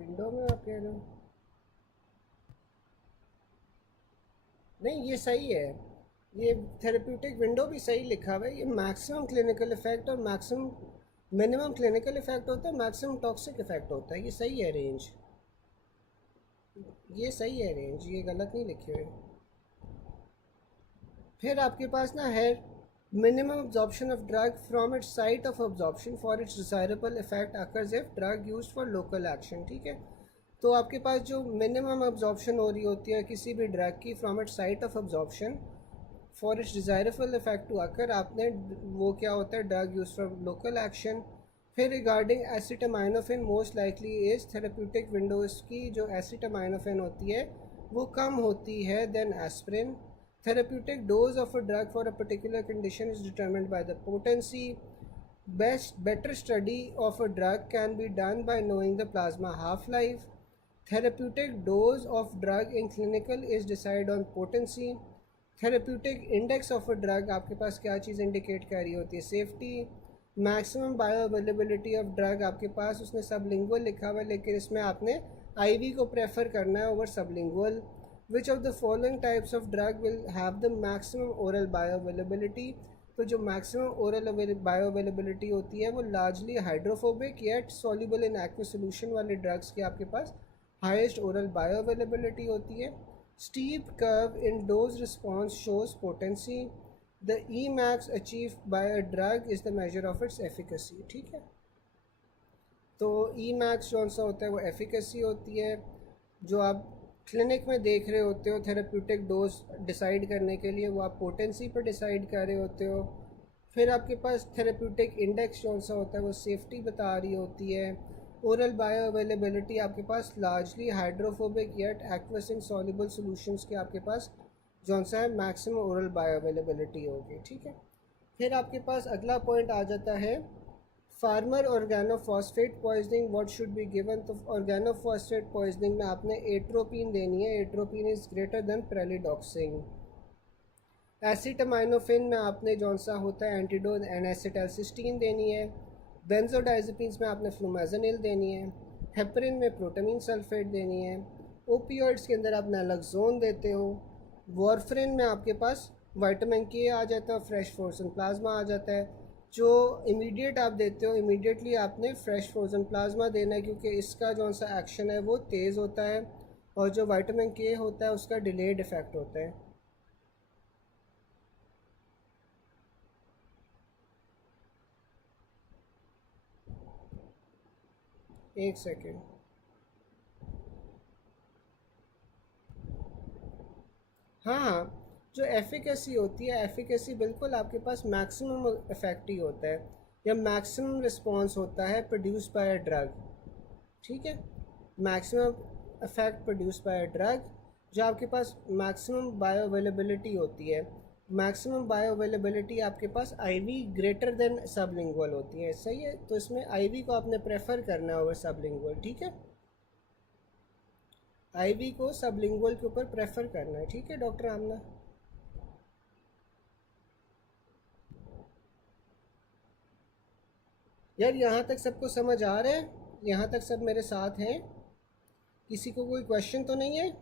विंडो में आप कह रहे हो? नहीं, ये सही है, ये थेरेप्यूटिक विंडो भी सही लिखा हुआ है। ये मैक्सिमम क्लिनिकल इफेक्ट और मैक्सिमम मिनिमम क्लिनिकल इफेक्ट होता है, मैक्सिमम टॉक्सिक इफेक्ट होता है। ये सही है रेंज, ये सही है रेंज, ये गलत नहीं लिखे हुए। फिर आपके पास ना है minimum absorption of drug from its site of absorption for its desirable effect occurs if drug used for local action. ठीक है, तो आपके पास जो मिनिमम absorption हो रही होती है किसी भी ड्रग की from its site of absorption for its desirable effect to occur, आपने वो क्या होता है drug use for local action. फिर regarding acetaminophen most likely is therapeutic window, इसकी जो एसिटामाइनोफिन होती है वो कम होती है than aspirin. Therapeutic dose of a drug for a particular condition is determined by the potency. Better study of a drug can be done by knowing the plasma half-life. Therapeutic dose of drug in clinical is decided on potency. Therapeutic index of a drug आपके पास क्या चीज़ indicate कर रही होती है? Safety. Maximum bio availability of drug आपके पास उसने sublingual लिखा हुआ है, लेकिन इसमें आपने आईवी को प्रेफर करना है over sublingual. Which of the following types of drug will have the maximum oral bioavailability? तो जो मैक्सिमम ओरल बायो अवेलेबिलिटी होती है वो largely hydrophobic yet soluble in aqueous solution वाले ड्रग्स की आपके पास हाईएस्ट ओरल बायो अवेलेबिलिटी होती है। Steep curve in dose response shows potency. The E max achieve by a drug is the measure of its efficacy. ठीक है, तो E max जो सा होता है वो एफिकेसी होती है। जो आप क्लिनिक में देख रहे होते हो थेरेप्यूटिक डोज डिसाइड करने के लिए, वो आप पोटेंसी पर डिसाइड कर रहे होते हो। फिर आपके पास थेरेप्यूटिक इंडेक्स जो सा होता है वो सेफ्टी बता रही होती है। ओरल बायो अवेलेबिलिटी आपके पास लार्जली हाइड्रोफोबिक येट एक्वस इन सॉल्युबल सॉल्यूशंस के आपके पास जो सा है मैक्सिमम ओरल बायो अवेलेबिलिटी होगी। ठीक है, फिर आपके पास अगला पॉइंट आ जाता है farmer organophosphate poisoning what should be given. तो ऑर्गेनोफॉस्फेट पॉइजनिंग में आपने एट्रोपिन देनी है, atropine is greater than pralidoxime. Acetaminophen में आपने जौन सा होता है एंटीडोट एन-एसिटाइलसिस्टीन देनी है। बेंजोडाइजेपिन्स में आपने फ्लूमाज़ोनिल देनी है। हेपरिन में प्रोटामीन सल्फेट देनी है। ओपियोइड्स के अंदर आप नैलोक्सोन देते हो। वॉरफ्रिन में आपके पास विटामिन के आ जाता है, फ्रेश फ्रोजन प्लाज्मा आ जाता है। जो इमीडिएट आप देते हो इमीडिएटली आपने फ्रेश फ्रोजन प्लाज्मा देना है, क्योंकि इसका जो सा एक्शन है वो तेज़ होता है, और जो विटामिन के होता है उसका डिलेड इफ़ेक्ट होता है। एक सेकेंड, हाँ, जो एफिकेसी होती है, एफिकेसी बिल्कुल आपके पास मैक्सिमम इफेक्ट ही होता है या मैक्सिमम रिस्पॉन्स होता है प्रोड्यूस बाय अ ड्रग। ठीक है, maximum effect produce by a drug, जो आपके पास मैक्सिमम बायो अवेलेबिलिटी होती है। मैक्सिमम बायो अवेलेबिलिटी आपके पास आईवी ग्रेटर देन सबलिंगुअल होती है। सही है, तो इसमें आईवी को आपने प्रेफर करना है ओवर सबलिंगुअल। ठीक है, आईवी को सबलिंगुअल के ऊपर प्रेफर करना है। ठीक है डॉक्टर आमना, यार यहाँ तक सबको समझ आ रहा है? यहाँ तक सब मेरे साथ हैं? किसी को कोई क्वेश्चन तो नहीं है?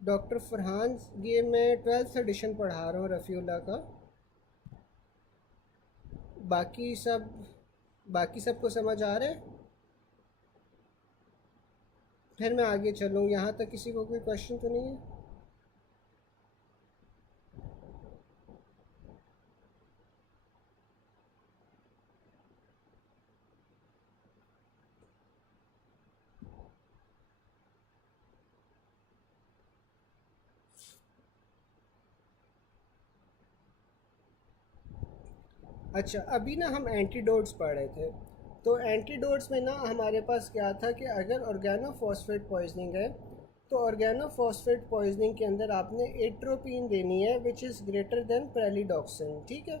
डॉक्टर फरहान, ये मैं 12th एडिशन पढ़ा रहा हूँ रफ़ीउल्लाह का। बाकी सब बाकी सबको समझ आ रहा है? फिर मैं आगे चलूँ, यहाँ तक किसी को कोई क्वेश्चन तो नहीं है? अच्छा, अभी ना हम एंटीडोट्स पढ़ रहे थे, तो एंटीडोट्स में ना हमारे पास क्या था कि अगर ऑर्गेनोफॉस्फेट पॉइजनिंग है तो ऑर्गेनोफॉस्फेट पॉइजनिंग के अंदर आपने एट्रोपिन देनी है विच इज़ ग्रेटर देन प्रेलिडॉक्सिन। ठीक है,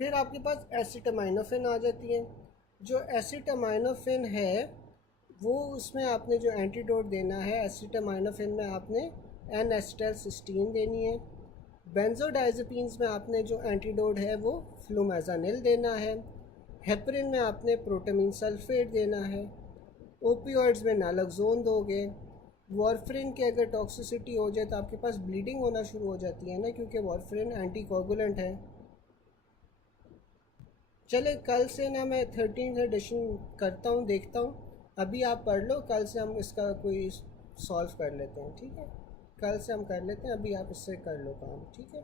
फिर आपके पास एसिटामाइनोफिन आ जाती है। जो एसिटामाइनोफिन है वो उसमें आपने जो एंटीडोट देना है एसिटामाइनोफिन में आपने एन-एसिटाइलसिस्टीन देनी है। बेंजोडाइज़ेपिन्स में आपने जो एंटीडोट है वो फ्लूमाज़ानिल देना है। हेपरिन में आपने प्रोटामीन सल्फेट देना है। ओपियोइड्स में नालक्सोन दोगे। वॉरफरिन की अगर टॉक्सिसिटी हो जाए तो आपके पास ब्लीडिंग होना शुरू हो जाती है ना, क्योंकि वॉरफरिन एंटीकोगुलेंट है। चले कल से ना मैं 13th एडिशन करता हूँ, देखता हूँ। अभी आप पढ़ लो, कल से हम इसका कोई सॉल्व कर लेते हैं, ठीक है? कल से हम कर लेते हैं, अभी आप इससे कर लो काम, ठीक है?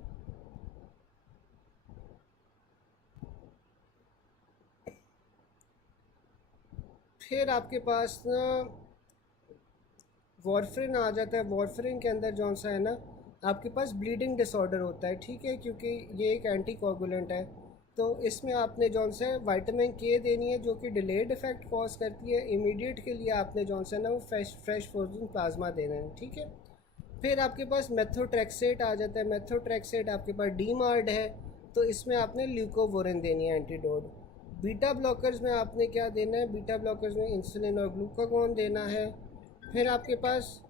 फिर आपके पास ना वॉरफरिन आ जाता है। वॉरफरिन के अंदर जौन सा है ना, आपके पास ब्लीडिंग डिसऑर्डर होता है, ठीक है? क्योंकि ये एक एंटीकोगुलेंट है। तो इसमें आपने जौन सा है विटामिन के देनी है, जो कि डिलेड इफेक्ट कॉज करती है। इमीडिएट के लिए आपने जौन सा है ना वो फ्रेश फ्रोजन प्लाज्मा देना है, ठीक है? फिर आपके पास मेथोट्रेक्सेट आ जाता है। मेथोट्रेक्सेट आपके पास डीमार्ड है, तो इसमें आपने ल्यूकोवोरिन देनी है एंटीडोट। बीटा ब्लॉकर्स में आपने क्या देना है? बीटा ब्लॉकर्स में इंसुलिन और ग्लूकागोन देना है। फिर आपके पास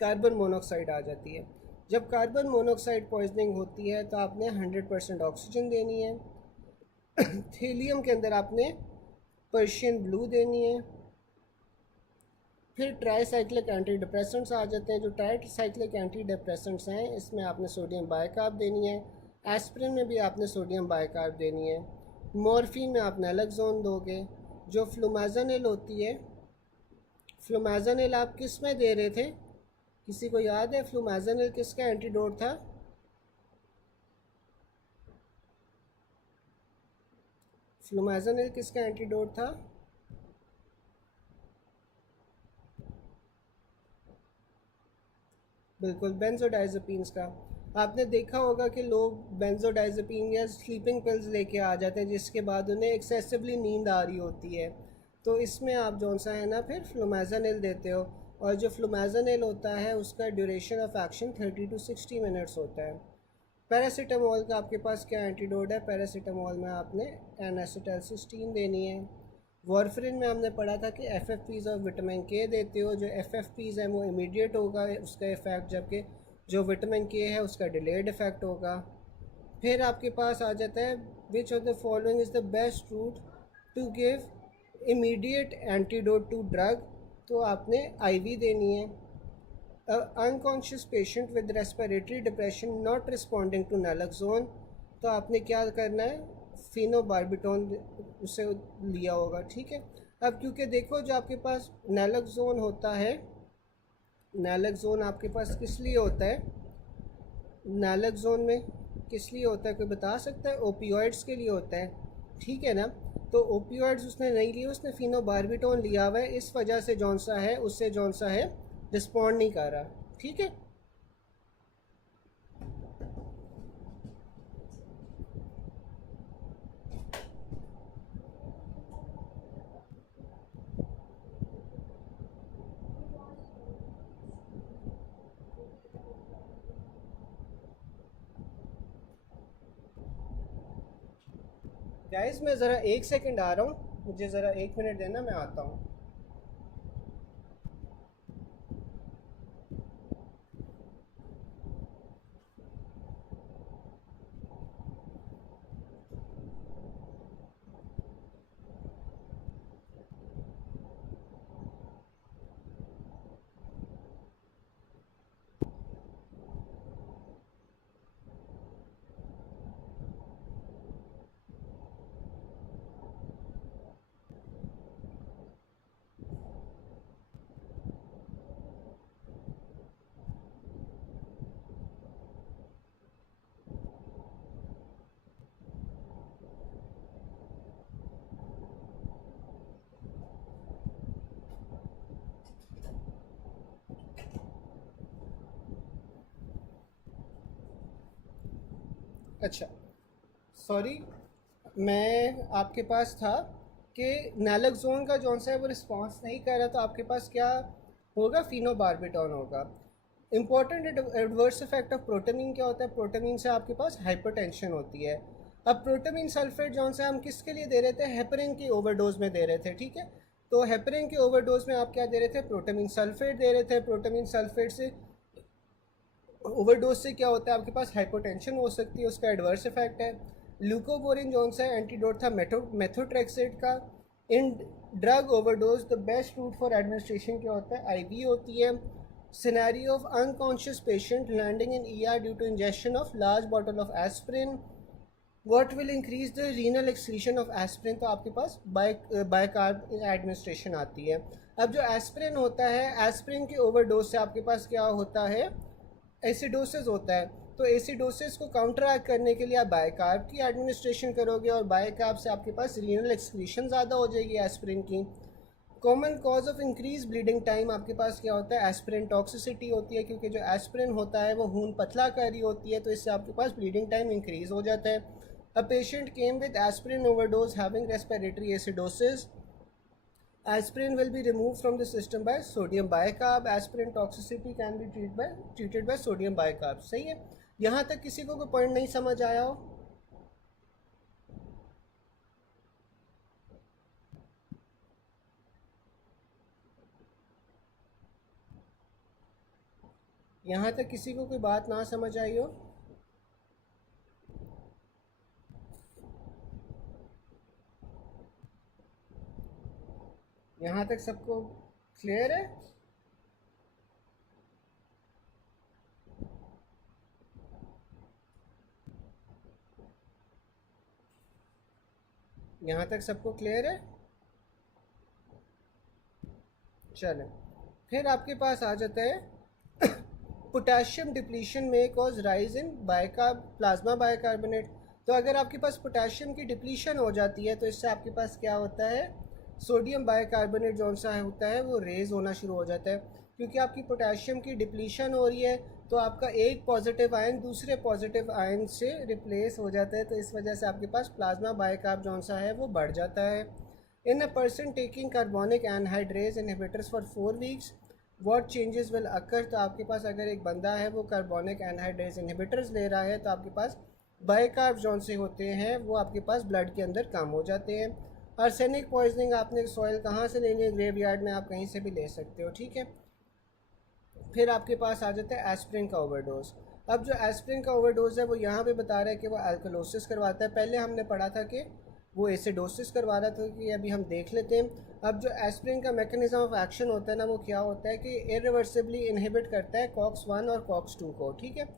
कार्बन मोनोऑक्साइड आ जाती है। जब कार्बन मोनोऑक्साइड पॉइजनिंग होती है तो आपने 100% ऑक्सीजन देनी है। थीलियम के अंदर आपने पर्शियन ब्लू देनी है। फिर ट्राईसाइक्लिक एंटी डिप्रेसेंट्स आ जाते हैं। जो ट्राईसाइक्लिक एंटी डिप्रेसेंट्स हैं इसमें आपने सोडियम बाइकार्ब देनी है। एस्पिरिन में भी आपने सोडियम बाइकार्ब देनी है। मॉर्फिन में आप नैलक्सोन दोगे। जो फ्लूमाज़ानिल होती है, फ्लूमाज़ानिल आप किस में दे रहे थे? किसी को याद है फ्लूमाज़ानिल किसका एंटीडोट था? फ्लूमाज़ानिल किसका एंटीडोट था? बिल्कुल बेंजोडाइज़ेपिन्स का। आपने देखा होगा कि लोग बेंजोडाइज़ेपिन या स्लीपिंग पिल्स लेके आ जाते हैं, जिसके बाद उन्हें एक्सेसिवली नींद आ रही होती है। तो इसमें आप जौन सा है ना फिर फ्लूमाज़ानिल देते हो। और जो फ्लूमाज़ानिल होता है उसका duration of action 30 to 60 minutes होता है। पैरासीटामोल का आपके पास क्या एंटीडोट है? पैरासीटामोल में आपने एन-एसिटाइलसिस्टीन देनी है। वॉरफरिन में हमने पढ़ा था कि एफ एफ पीज़ और विटामिन के देते हो। जो एफ एफ पीज़ है वो इमीडिएट होगा उसका इफ़ेक्ट, जबकि जो विटामिन के है उसका डिलेड इफ़ेक्ट होगा। फिर आपके पास आ जाता है which of the following is the best route to give immediate antidote to drug? तो आपने आईवी देनी है। Unconscious patient with respiratory depression not responding to naloxone, तो आपने क्या करना है? फिनोबार्बिटोन उसे लिया होगा, ठीक है? अब क्योंकि देखो जो आपके पास नैलक्सोन होता है, नैलक्सोन आपके पास किस लिए होता है? नैलक्सोन में किस लिए होता है, कोई बता सकता है? ओपियोइड्स के लिए होता है, ठीक है ना? तो ओपियोइड्स उसने नहीं लिए, उसने फिनोबार्बिटोन लिया हुआ है। इस वजह से जौन सा है उससे जौन सा है रिस्पॉन्ड नहीं कर रहा, ठीक है? गाइस मैं ज़रा 1 सेकंड आ रहा हूँ, मुझे ज़रा 1 मिनट देना, मैं आता हूँ। अच्छा, सॉरी, मैं आपके पास था कि नैलक्सोन का जौन सा है वो रिस्पॉन्स नहीं कर रहा, तो आपके पास क्या होगा? फिनोबार्बिटॉन होगा। Important adverse effect of protamine क्या होता है? प्रोटामीन से आपके पास हाइपरटेंशन होती है। अब प्रोटामीन सल्फेट जौन सा हम किसके लिए दे रहे थे? हेपरिन की ओवरडोज में दे रहे थे, ठीक है? तो हेपरिन की ओवरडोज में आप क्या दे रहे थे? प्रोटामीन सल्फेट दे रहे थे। प्रोटामीन सल्फेट से ओवरडोज से क्या होता है, आपके पास हाइपोटेंशन हो सकती है, उसका एडवर्स इफेक्ट है। ल्यूकोबोरिन जो सा एंटीडोट था मेथोट्रेक्सेट का। In drug overdose the best route for administration क्या होता है, आईवी होती है। Scenario of unconscious patient landing in ER due to injection of large bottle of aspirin. What will increase the renal excretion of aspirin, तो आपके पास bicarb administration आती है। अब जो एस्प्रिन होता है, एस्प्रिन के ओवरडोज से आपके पास क्या होता है, एसिडोसिस होता है। तो एसिडोसिस को काउंटरैक्ट करने के लिए आप बाइकार्ब की एडमिनिस्ट्रेशन करोगे, और बाइकार्ब से आपके पास रीनल एक्सक्रीशन ज़्यादा हो जाएगी एस्प्रिन की। Common cause of increase bleeding time आपके पास क्या होता है, एस्प्रिन टॉक्सिसिटी होती है, क्योंकि जो एस्प्रिन होता है वो खून पतला कर रही होती है, तो इससे आपके पास ब्लीडिंग टाइम इंक्रीज हो जाता है। A patient came with aspirin overdose having respiratory acidosis, aspirin will be removed from the system by sodium bicarb. Aspirin toxicity can be treated by sodium bicarb. सही है, यहाँ तक किसी को कोई पॉइंट नहीं समझ आया हो? यहाँ तक किसी को कोई बात ना समझ आई हो? यहाँ तक सबको क्लियर है? यहाँ तक सबको क्लियर है? चलें, फिर आपके पास आ जाता है पोटेशियम डिप्लीशन में cause rise in bicarb plasma bicarbonate. तो अगर आपके पास पोटेशियम की डिप्लीशन हो जाती है, तो इससे आपके पास क्या होता है, सोडियम बाइकार्बोनेट जो सा होता है वो रेज होना शुरू हो जाता है। क्योंकि आपकी पोटेशियम की डिप्लीशन हो रही है, तो आपका एक पॉजिटिव आयन दूसरे पॉजिटिव आयन से रिप्लेस हो जाता है, तो इस वजह से आपके पास प्लाज्मा बाइकार्ब जो सा है वो बढ़ जाता है। In a person taking carbonic anhydrase inhibitors for 4 weeks what changes will occur, तो आपके पास अगर एक बंदा है वो कार्बोनिक एनहाइड्रेज इनहिबिटर्स ले रहा है, तो आपके पास बाइकार्ब जौन से होते हैं वो आपके पास ब्लड के अंदर कम हो जाते हैं। आर्सेनिक पॉइजनिंग, आपने सॉइल कहाँ से लेनी है, ग्रेवयार्ड में आप कहीं से भी ले सकते हो, ठीक है। फिर आपके पास आ जाता है एस्प्रिन का ओवरडोज। अब जो एस्प्रिन का ओवरडोज है वो यहाँ पे बता रहा है कि वो अल्कलोसिस करवाता है। पहले हमने पढ़ा था कि वो एसिडोसिस करवा रहा था, कि अभी हम देख लेते हैं। अब जो एस्प्रिन का मैकेनिज्म ऑफ एक्शन होता है ना, वो क्या होता है कि इरिवर्सिबली इनहिबिट करता है कॉक्स 1 और कॉक्स 2 को, ठीक है।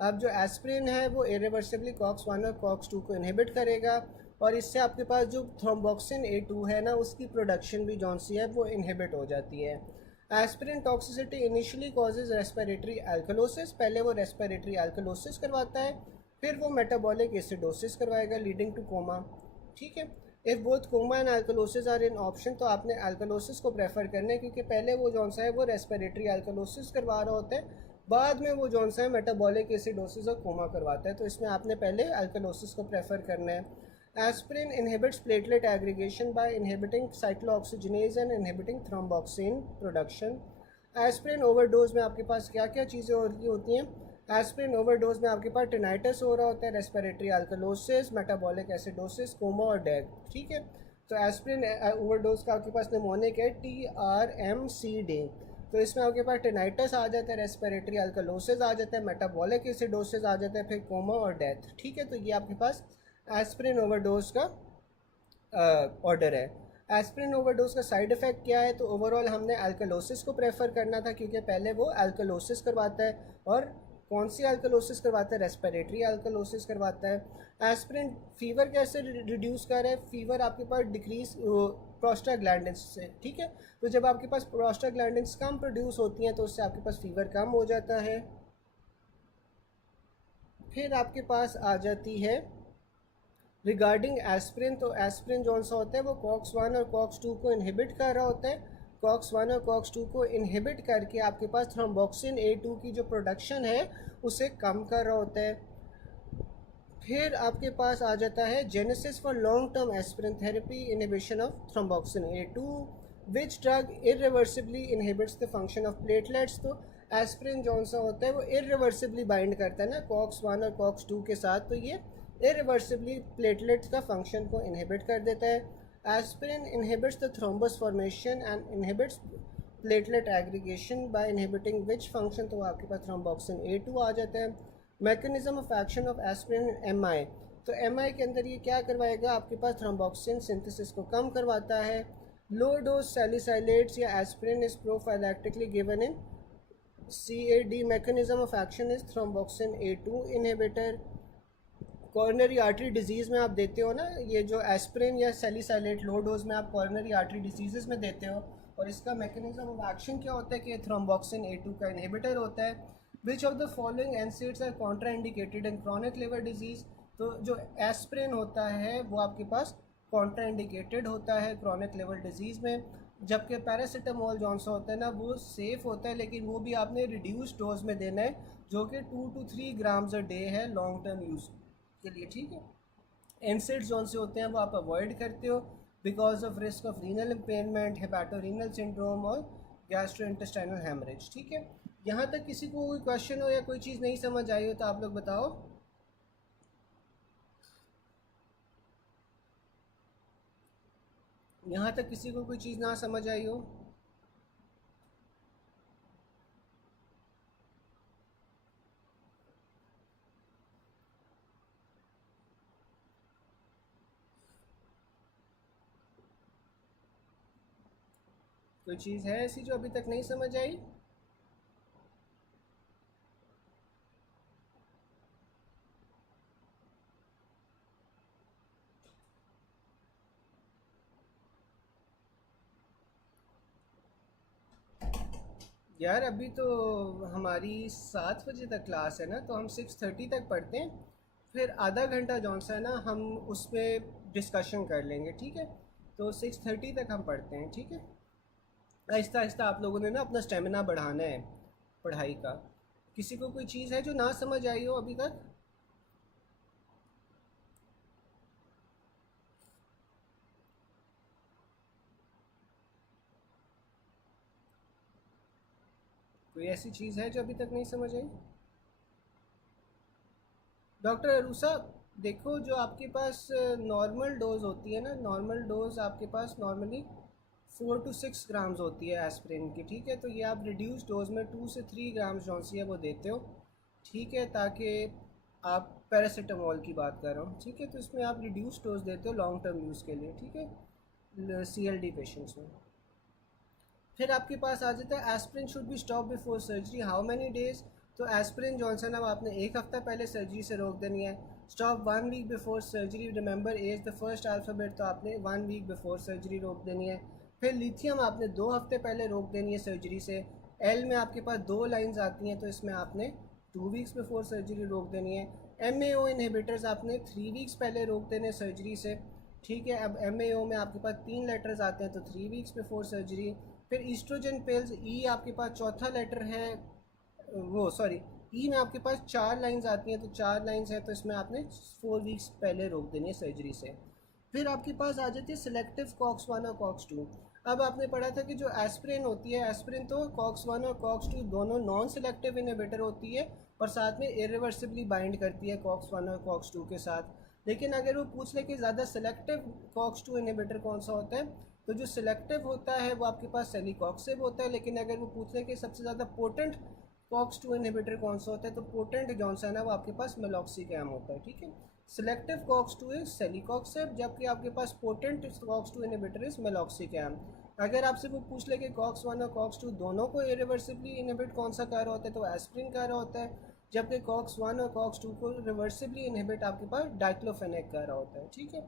अब जो एस्प्रिन है वो इरिवर्सिबली कॉक्स 1 और कॉक्स 2 को इनहिबिट करेगा, और इससे आपके पास जो थ्रोम्बोक्सिन A2 है ना, उसकी प्रोडक्शन भी जौन सी है वो इनहिबिट हो जाती है। Aspirin toxicity initially causes respiratory alkalosis, पहले वो रेस्पिरेटरी एल्कलोसिस करवाता है, फिर वो मेटाबॉलिक एसिडोसिस करवाएगा लीडिंग टू कोमा, ठीक है। If both coma and alkalosis are in option, तो आपने एल्कलोसिस को प्रेफर करना है, क्योंकि पहले वो जौन सा है वो रेस्पिरेटरी एल्कलोसिस करवा रहा होता है, बाद में वो जौन सा है मेटाबॉलिक एसिडोसिस और कोमा करवाता है, तो इसमें आपने पहले एल्कलोसिस को प्रेफर करना है। Aspirin inhibits platelet aggregation by inhibiting cyclooxygenase and inhibiting thromboxane production. Aspirin overdose में आपके पास क्या क्या चीज़ें होती हैं, एस्प्रिन ओवरडोज में आपके पास टिनाइटस हो रहा होता है, respiratory alkalosis, metabolic acidosis, coma और डेथ, ठीक है। तो एस्प्रिन ओवरडोज का आपके पास निमोनिक है TRMCD, तो इसमें आपके पास टिनाइटस आ जाता है, रेस्पिरेटरी अल्कलोसिस आ जाता है, मेटाबॉलिक एसिडोसिस आ जाता है, फिर कोमा और डेथ, ठीक है। तो ये आपके पास एस्प्रिन ओवरडोज का ऑर्डर है। एस्प्रिन ओवरडोज का साइड इफ़ेक्ट क्या है, तो ओवरऑल हमने अल्कलोसिस को प्रेफर करना था, क्योंकि पहले वो अल्कलोसिस करवाता है, और कौन सी अल्कलोसिस करवाता है, रेस्पिरेटरी अल्कलोसिस करवाता है। एस्प्रिन फीवर कैसे रिड्यूस कर रहा है, फीवर आपके पास डिक्रीज प्रोस्टाग्लैंडिन्स से, ठीक है। तो जब आपके पास प्रोस्टाग्लैंडिन्स कम प्रोड्यूस होती हैं, तो उससे आपके पास फीवर कम हो जाता है। फिर आपके पास आ जाती है रिगार्डिंग एस्प्रिन, तो एस्प्रिन जो सा होता है वो कॉक्स 1 और कॉक्स 2 को इनहिबिट कर रहा होता है, कॉक्स 1 और कॉक्स 2 को इनहिबिट करके आपके पास थ्रोम्बोक्सिन A2 की जो प्रोडक्शन है उसे कम कर रहा होता है। फिर आपके पास आ जाता है genesis for long term aspirin therapy inhibition of thromboxane A2, which drug irreversibly inhibits the function of platelets. तो एस्प्रिन जो सा होता है वो इरिवर्सिबली बाइंड करता है ना कॉक्स 1 और कॉक्स 2 के साथ, तो ये इरिवर्सिबली प्लेटलेट्स का फंक्शन को इनहिबिट कर देता है। Aspirin inhibits the thrombus formation and inhibits platelet aggregation by inhibiting which function, तो आपके पास थ्रोम्बोक्सिन A2 आ जाता है। Mechanism of action of aspirin MI, तो MI के अंदर ये क्या करवाएगा, आपके पास थ्रोम्बोक्सिन सिंथेसिस को कम करवाता है। लो डोज सैलिसाइलेट्स या aspirin is prophylactically given in CAD, mechanism of action is thromboxane A2 inhibitor. Coronary artery disease में आप देते हो ना ये जो एस्पिरिन या सैलिसाइलेट, लो डोज में आप कॉर्नरी आर्टरी डिजीज़ में देते हो, और इसका मैकेनिज्म ऑफ एक्शन क्या होता है कि थ्रोम्बोक्सिन A2 का इनहिबिटर होता है। Which of the following NSAIDs are contraindicated in chronic liver disease, तो जो एस्पिरिन होता है वो आपके पास कॉन्ट्राइंडिकेटेड होता है क्रॉनिक लिवर डिजीज़ में, जबकि पैरासीटामोल जौन सा होता है ना वो सेफ़ होता है, लेकिन वो भी आपने रिड्यूस डोज में देना है, जो कि 2 to 3 ग्राम्स अ डे है लॉन्ग टर्म यूज़ के लिए, ठीक है। एनसेड्स जौन से होते हैं वो आप अवॉइड करते हो because of risk of renal impairment, hepatorenal syndrome और गैस्ट्रोइंटेस्टाइनल हेमरेज, ठीक है। यहाँ तक किसी को कोई क्वेश्चन हो या कोई चीज़ नहीं समझ आई हो तो आप लोग बताओ। यहाँ तक किसी को कोई चीज़ ना समझ आई हो? कोई चीज़ है ऐसी जो अभी तक नहीं समझ आई? यार अभी तो हमारी 7 बजे तक क्लास है ना, तो हम 6:30 तक पढ़ते हैं, फिर आधा घंटा जौन सा है ना हम उस पर डिस्कशन कर लेंगे, ठीक है। तो 6:30 तक हम पढ़ते हैं, ठीक है। आहिस्ता आहिस्ता आप लोगों ने ना अपना स्टेमिना बढ़ाना है पढ़ाई का। किसी को कोई चीज़ है जो ना समझ आई हो अभी तक? कोई ऐसी चीज़ है जो अभी तक नहीं समझ आई? डॉक्टर अरूसा, देखो जो आपके पास नॉर्मल डोज होती है ना, नॉर्मल डोज आपके पास नॉर्मली 4 to 6 ग्राम्स होती है एस्पिरिन की, ठीक है। तो ये आप रिड्यूस डोज में 2 से 3 ग्राम्स जौन सी है वो देते हो, ठीक है, ताकि आप पैरासीटामोल की बात कर रहा हूँ, ठीक है। तो इसमें आप रिड्यूस डोज देते हो लॉन्ग टर्म यूज़ के लिए, ठीक है, CLD पेशेंट्स में। फिर आपके पास आ जाता है aspirin should be stop before surgery, how many days, तो एस्पिरिन जॉनसन अब आपने 1 हफ्ता पहले सर्जरी से रोक देनी है। Stop 1 week before surgery, remember as the first alphabet, तो आपने 1 वीक बिफोर सर्जरी रोक देनी है। फिर लिथियम आपने 2 हफ्ते पहले रोक देनी है सर्जरी से। एल में आपके पास 2 लाइंस आती हैं, तो इसमें आपने 2 वीक्स बिफोर सर्जरी रोक देनी है। MAO इनहिबिटर्स आपने 3 वीक्स पहले रोक देने सर्जरी से, ठीक है। अब MAO में आपके पास 3 लेटर्स आते हैं, तो 3 वीक्स बिफोर सर्जरी। फिर ईस्ट्रोजन पिल्स, ई आपके पास चौथा लेटर है, वो सॉरी, ई में आपके पास 4 लाइंस आती हैं, तो 4 लाइंस है, तो इसमें आपने 4 वीक्स पहले रोक देनी है सर्जरी से। फिर आपके पास आ जाती है सिलेक्टिव COX-1 और COX-2। अब आपने पढ़ा था कि जो एस्पिरिन होती है, एस्पिरिन तो COX-1 और COX-2 दोनों नॉन सिलेक्टिव इनहिबिटर होती है, और साथ में इरिवर्सिबली बाइंड करती है COX-1 और COX-2 के साथ। लेकिन अगर वो पूछ ले कि ज़्यादा सिलेक्टिव COX-2 इनहिबिटर कौन सा होता है, तो जो सिलेक्टिव होता है वो आपके पास सेलिकॉक्सिब होता है। लेकिन अगर वो पूछ ले कि सबसे ज़्यादा पोटेंट COX-2 इनहिबिटर कौन सा होता है, तो पोटेंट जौन सा है ना वो आपके पास मेलॉक्सिकैम होता है, ठीक है। सिलेक्टिव COX-2 इज सेलिकॉक्सिब, जबकि आपके पास potent COX-2 inhibitor is meloxicam. अगर आपसे वो पूछ ले कि COX-1 और COX-2 दोनों को इरिवर्सिबली इनहिबिट कौन सा कर रहा होता है, तो एस्पिरिन कर रहा होता है, जबकि COX-1 और COX-2 को रिवर्सिबली इनहिबिट आपके पास डाइक्लोफेनेक कर रहा होता है, ठीक है।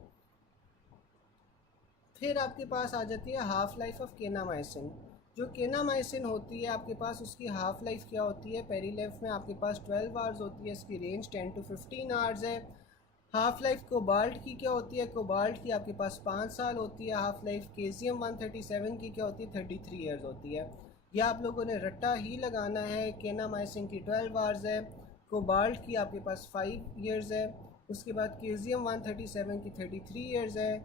फिर आपके पास आ जाती है हाफ लाइफ ऑफ केनामाइसिन। जो केनामाइसिन होती है आपके पास, उसकी हाफ लाइफ क्या होती है, पेरीलेफ में आपके पास 12 आवर्स होती है, इसकी रेंज 10 to 15 आवर्स है। हाफ लाइफ कोबाल्ट की क्या होती है, कोबाल्ट की आपके पास 5 साल होती है हाफ लाइफ। केजियम 137 की क्या होती है, 33 ईयर्स होती है। यह आप लोगों ने रट्टा ही लगाना है। केनामाइसिन की 12 आवर्स है, कोबाल्ट की आपके पास 5 ईयर्स है, उसके बाद केजियम 137 की 33 ईयर्स है।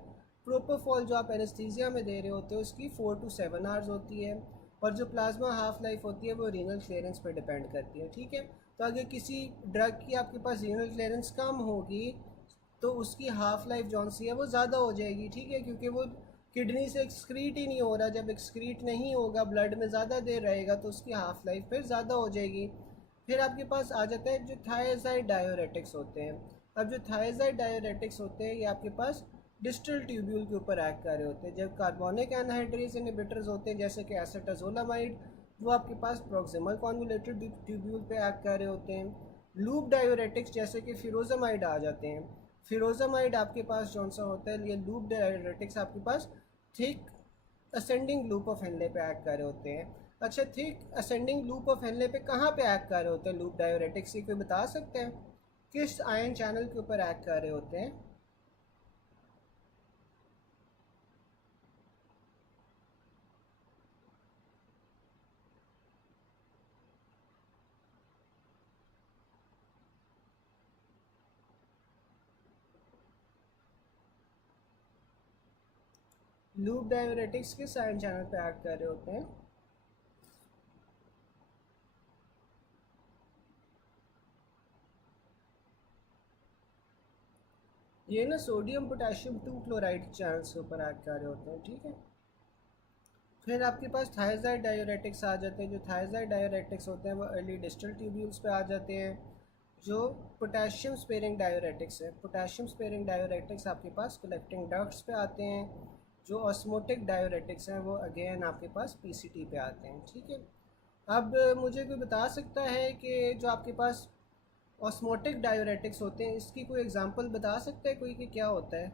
प्रोपोफॉल जो आप एनेस्थीसिया में दे रहे होते हो उसकी 4 to 7 आवर्स होती है। और जो प्लाज्मा हाफ लाइफ होती है वो रीनल क्लियरेंस पर डिपेंड करती है, ठीक है। तो अगर किसी ड्रग की आपके पास रीनल क्लियरेंस कम होगी तो उसकी हाफ लाइफ जौन सी है वो ज़्यादा हो जाएगी, ठीक है, क्योंकि वो किडनी से एक्सक्रीट ही नहीं हो रहा, जब एक्सक्रीट नहीं होगा, ब्लड में ज़्यादा देर रहेगा तो उसकी हाफ लाइफ फिर ज़्यादा हो जाएगी। फिर आपके पास आ जाता है जो थायजाइड डायोरेटिक्स होते हैं। अब जो थायजाइड डायोरेटिक्स होते हैं ये आपके पास डिस्टल ट्यूब्यूल के ऊपर एक्ट कर रहे होते हैं। जब कार्बोनिक एनहाइड्रेज इनहिबिटर्स होते हैं जैसे कि एसेटाजोलामाइड, वो आपके पास प्रॉक्सिमल कॉन्वोलेटेड ट्यूब्यूल पे एक्ट कर रहे होते हैं। लूप डायोरेटिक्स जैसे कि फिरोजामाइड आ जाते हैं। फिरोजामाइड आपके पास कौन सा होता है, ये लूप डायोरेटिक्स आपके पास thick ascending loop of Henle पे एक्ट कर रहे होते हैं। अच्छा, thick ascending loop of Henle पे कहाँ पे एक्ट कर रहे होते हैं लूप डायोरेटिक्स, ये कोई बता सकते हैं? किस आयन चैनल के ऊपर एक्ट कर रहे होते हैं? लूप डायोरेटिक्स किस आयन चैनल पे एक्ट कर रहे होते हैं? ये ना सोडियम पोटेशियम 2 क्लोराइड चैनल्स के ऊपर एक्ट कर रहे होते हैं, ठीक है। फिर आपके पास थायजाइड डायोरेटिक्स आ जाते हैं। जो थायजाइड डायोरेटिक्स होते हैं वो अर्ली डिस्टल ट्यूब्यूल्स पे आ जाते हैं। जो पोटेशियम स्पेयरिंग डायोरेटिक्स है, पोटेशियम स्पेयरिंग डायोरेटिक्स आपके पास कलेक्टिंग डक्ट्स पे आते हैं। जो ऑस्मोटिक डायोरेटिक्स हैं वो अगेन आपके पास पीसीटी पे आते हैं, ठीक है। अब मुझे कोई बता सकता है कि जो आपके पास ऑस्मोटिक डायोरेटिक्स होते हैं इसकी कोई एग्जांपल बता सकता है कोई कि क्या होता है?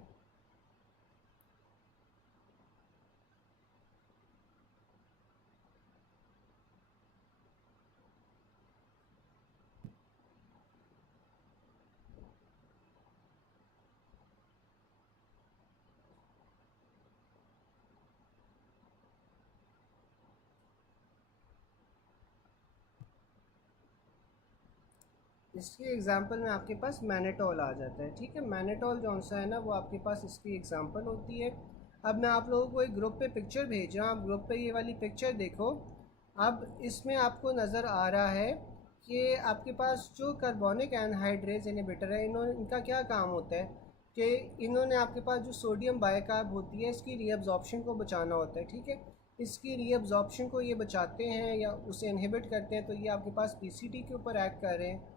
इसकी एग्जांपल में आपके पास मैनेटोल आ जाता है, ठीक है। मैनेटोल जो सा है ना वो आपके पास इसकी एग्जांपल होती है। अब मैं आप लोगों को एक ग्रुप पे पिक्चर भेज रहा हूँ, आप ग्रुप पे ये वाली पिक्चर देखो। अब इसमें आपको नज़र आ रहा है कि आपके पास जो कार्बोनिक एनहाइड्रेज इनहिबिटर है, इनका क्या काम होता है कि इन्होंने आपके पास जो सोडियम बाइकार्ब होती है इसकी रीअब्जॉर्प्शन को बचाना होता है, ठीक है। इसकी रीअब्जॉर्प्शन को ये बचाते हैं या उसे इनहिबिट करते हैं, तो ये आपके पास पीसीटी के ऊपर एक्ट कर रहे हैं,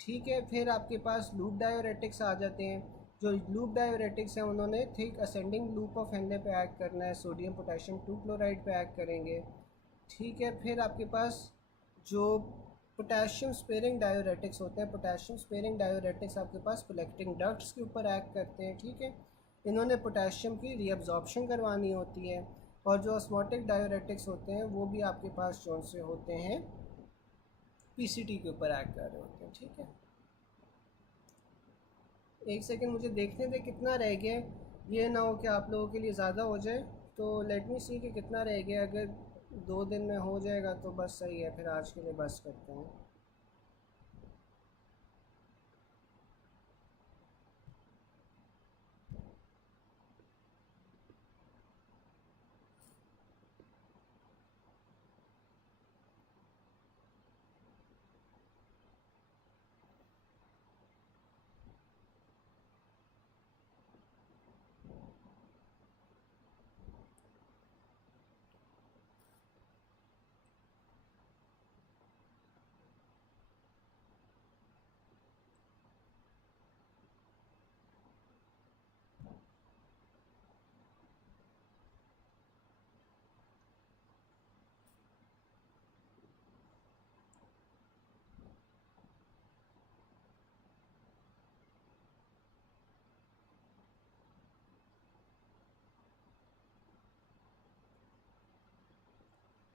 ठीक है। फिर आपके पास लूप डायोरेटिक्स आ जाते हैं। जो लूप डायोरेटिक्स हैं उन्होंने thick ascending loop of Henle पे एक्ट करना है, सोडियम पोटेशियम 2 क्लोराइड पे एक्ट करेंगे, ठीक है। फिर आपके पास जो पोटेशियम स्पेयरिंग डायोरेटिक्स होते हैं, पोटेशियम स्पेयरिंग डायोरेटिक्स आपके पास कलेक्टिंग डक्ट्स के ऊपर एक्ट करते हैं, ठीक है। इन्होंने पोटेशियम की रीअब्जॉर्प्शन करवानी होती है। और जो ऑस्मोटिक डायोरेटिक्स होते हैं वो भी आपके पास कौन से होते हैं, पीसीटी के ऊपर एक्ट कर रहे होते हैं, ठीक है। एक सेकंड मुझे देखने दे कितना रह गया है, ये ना हो कि आप लोगों के लिए ज़्यादा हो जाए। तो लेट मी सी कि कितना रह गया। अगर 2 दिन में हो जाएगा तो बस सही है, फिर आज के लिए बस करते हैं।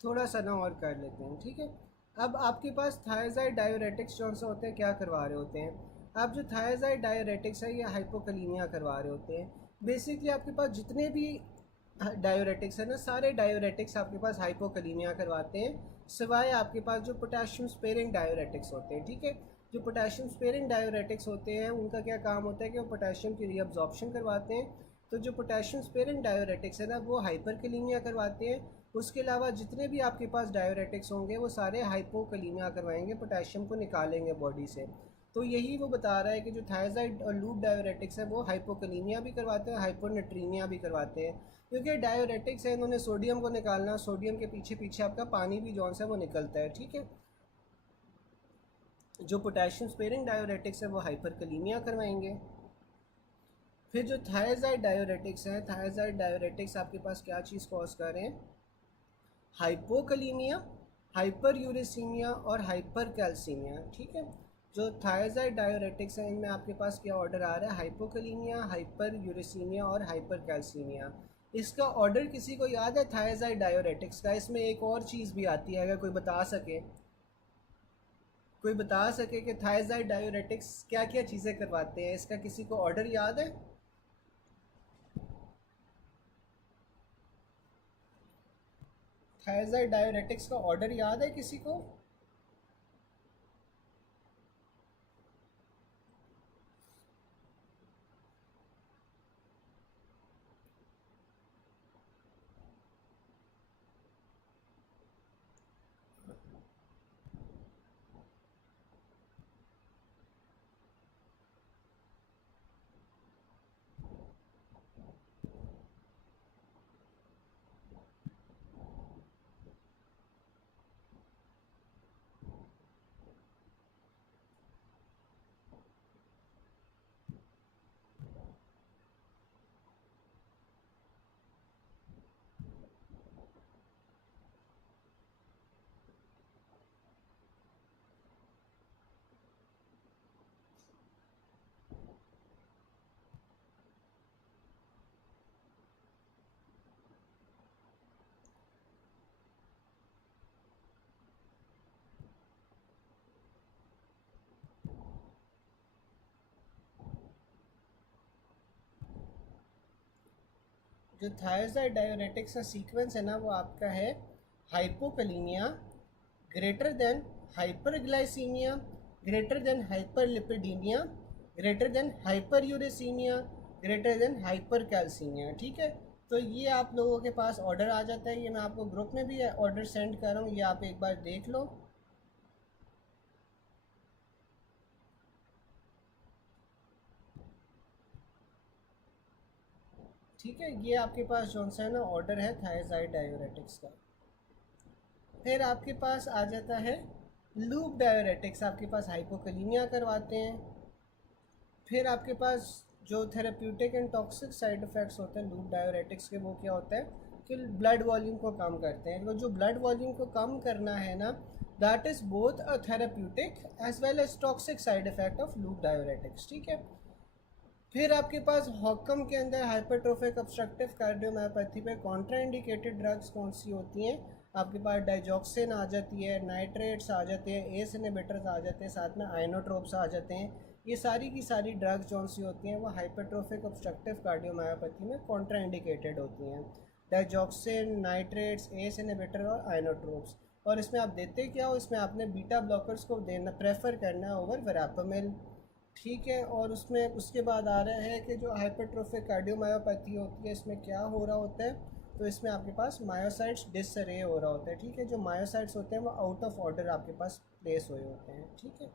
थोड़ा सा ना और कर लेते हैं, ठीक है। अब आपके पास थायजाइड डायोरेटिक्स कौन सा होते हैं, क्या करवा रहे होते हैं? आप जो थायजाइड डायोरेटिक्स है ये हाइपोकलीमिया करवा रहे होते हैं। बेसिकली आपके पास जितने भी डायोरेटिक्स है ना, सारे डायोरेटिक्स आपके पास हाइपोकलीमिया करवाते हैं, सिवाय आपके पास जो पोटेशियम स्पेयरिंग डायोरेटिक्स होते हैं, ठीक है। जो पोटेशियम स्पेयरिंग डायोरेटिक्स होते हैं उनका क्या काम होता है कि वो पोटेशियम की रीअब्जॉर्प्शन करवाते हैं। तो जो पोटेशियम स्पेयरिंग डायोरेटिक्स है ना वो हाइपरकलीमिया करवाते हैं। उसके अलावा जितने भी आपके पास डायोरेटिक्स होंगे वो सारे हाइपोकलीमिया करवाएंगे, पोटेशियम को निकालेंगे बॉडी से। तो यही वो बता रहा है कि जो थायजाइड और लूप डायोरेटिक्स है वो हाइपोकलीमिया भी करवाते हैं, हाइपोनेट्रीमिया भी करवाते हैं। क्योंकि डायोरेटिक्स है, इन्होंने सोडियम को निकालना, सोडियम के पीछे पीछे आपका पानी भी जौन सा है वो निकलता है, ठीक है। जो पोटेशियम स्पेयरिंग डायोरेटिक्स है वो हाइपरकलीमिया करवाएंगे। फिर जो थायजाइड डायोरेटिक्स है, थायजाइड डायोरेटिक्स आपके पास क्या चीज़ कॉज कर रहे हैं, हाइपोकलीमिया, हाइपर यूरेसीमिया और हाइपर कैल्सीमिया, ठीक है। जो थायजाइड डायोरेटिक्स हैं इनमें आपके पास क्या ऑर्डर आ रहा है, हाइपोकलीमिया, हाइपर यूरेसीमिया और हाइपर कैल्सीमिया। इसका ऑर्डर किसी को याद है थायजाइड डायोरेटिक्स का? इसमें एक और चीज़ भी आती है, अगर कोई बता सके, कोई बता सके कि थायजाइड डायोरेटिक्स क्या क्या चीज़ें करवाते हैं, इसका किसी को ऑर्डर याद है? थायजाइड डायोरेटिक्स का ऑर्डर याद है किसी को? जो थायजाइड डायोरेटिक्स का सीक्वेंस है ना वो आपका है hypokalaemia, greater than hyperglycaemia, greater than hyperlipidaemia, greater than hyperuricaemia, greater than hypercalcaemia, ठीक है। तो ये आप लोगों के पास ऑर्डर आ जाता है, ये मैं आपको ग्रुप में भी ऑर्डर सेंड कर रहा हूँ, ये आप एक बार देख लो, ठीक है। ये आपके पास जो सा है ना ऑर्डर है थायजाइड डायोरेटिक्स का। फिर आपके पास आ जाता है लूप डायोरेटिक्स, आपके पास हाइपोकलीमिया करवाते हैं। फिर आपके पास जो therapeutic and toxic side effects होते हैं लूप डायोरेटिक्स के, वो क्या होता है कि ब्लड वॉल्यूम को कम करते हैं। तो जो ब्लड वॉल्यूम को कम करना है ना, that is both a therapeutic as well as toxic side effect of loop diuretics, ठीक है। फिर आपके पास हॉकम के अंदर हाइपरट्रोफिक ऑब्स्ट्रक्टिव कार्डियोमायोपैथी पे कॉन्ट्राइंडिकेटेड ड्रग्स कौन सी होती हैं, आपके पास डाइजॉक्सिन आ जाती है, नाइट्रेट्स आ जाते हैं, एस इनहिबिटर्स आ जाते हैं, साथ में आइनोट्रोप्स आ जाते हैं। ये सारी की सारी ड्रग्स कौन सी होती हैं वो हाइपरट्रोफिक ऑब्स्ट्रक्टिव कार्डियोमायोपैथी में कॉन्ट्राइंडिकेटेड होती हैं, डाइजॉक्सिन, नाइट्रेट्स, एस इनहिबिटर और आइनोट्रोप्स। और इसमें आप देते क्या हो, इसमें आपने बीटा ब्लॉकर्स को देना प्रेफर करना है ओवर वेरापामिल, ठीक है। और उसमें उसके बाद आ रहा है कि जो हाइपरट्रोफिक कार्डियोमायोपैथी होती है इसमें क्या हो रहा होता है, तो इसमें आपके पास मायोसाइट्स डिसअरे हो रहा होता है, ठीक है। जो मायोसाइट्स होते हैं वो आउट ऑफ ऑर्डर आपके पास प्लेस हुए होते हैं, ठीक है।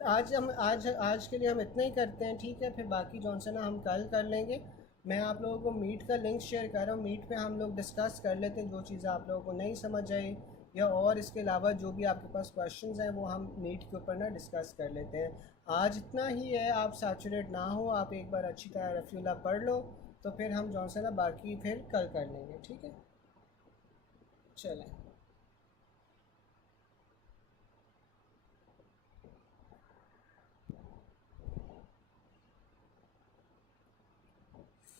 तो आज के लिए हम इतना ही करते हैं, ठीक है। फिर बाकी जॉनसन हम कल कर लेंगे। मैं आप लोगों को मीट का लिंक शेयर कर रहा हूँ, मीट पे हम लोग डिस्कस कर लेते हैं जो चीज़ें आप लोगों को नहीं समझ आई, या और इसके अलावा जो भी आपके पास क्वेश्चंस हैं वो हम मीट के ऊपर ना डिस्कस कर लेते हैं। आज इतना ही है, आप सैचुरेट ना हो, आप एक बार अच्छी तरह रफ़ीला पढ़ लो, तो फिर हम जॉनसन बाकी फिर कल कर लेंगे, ठीक है। चलें।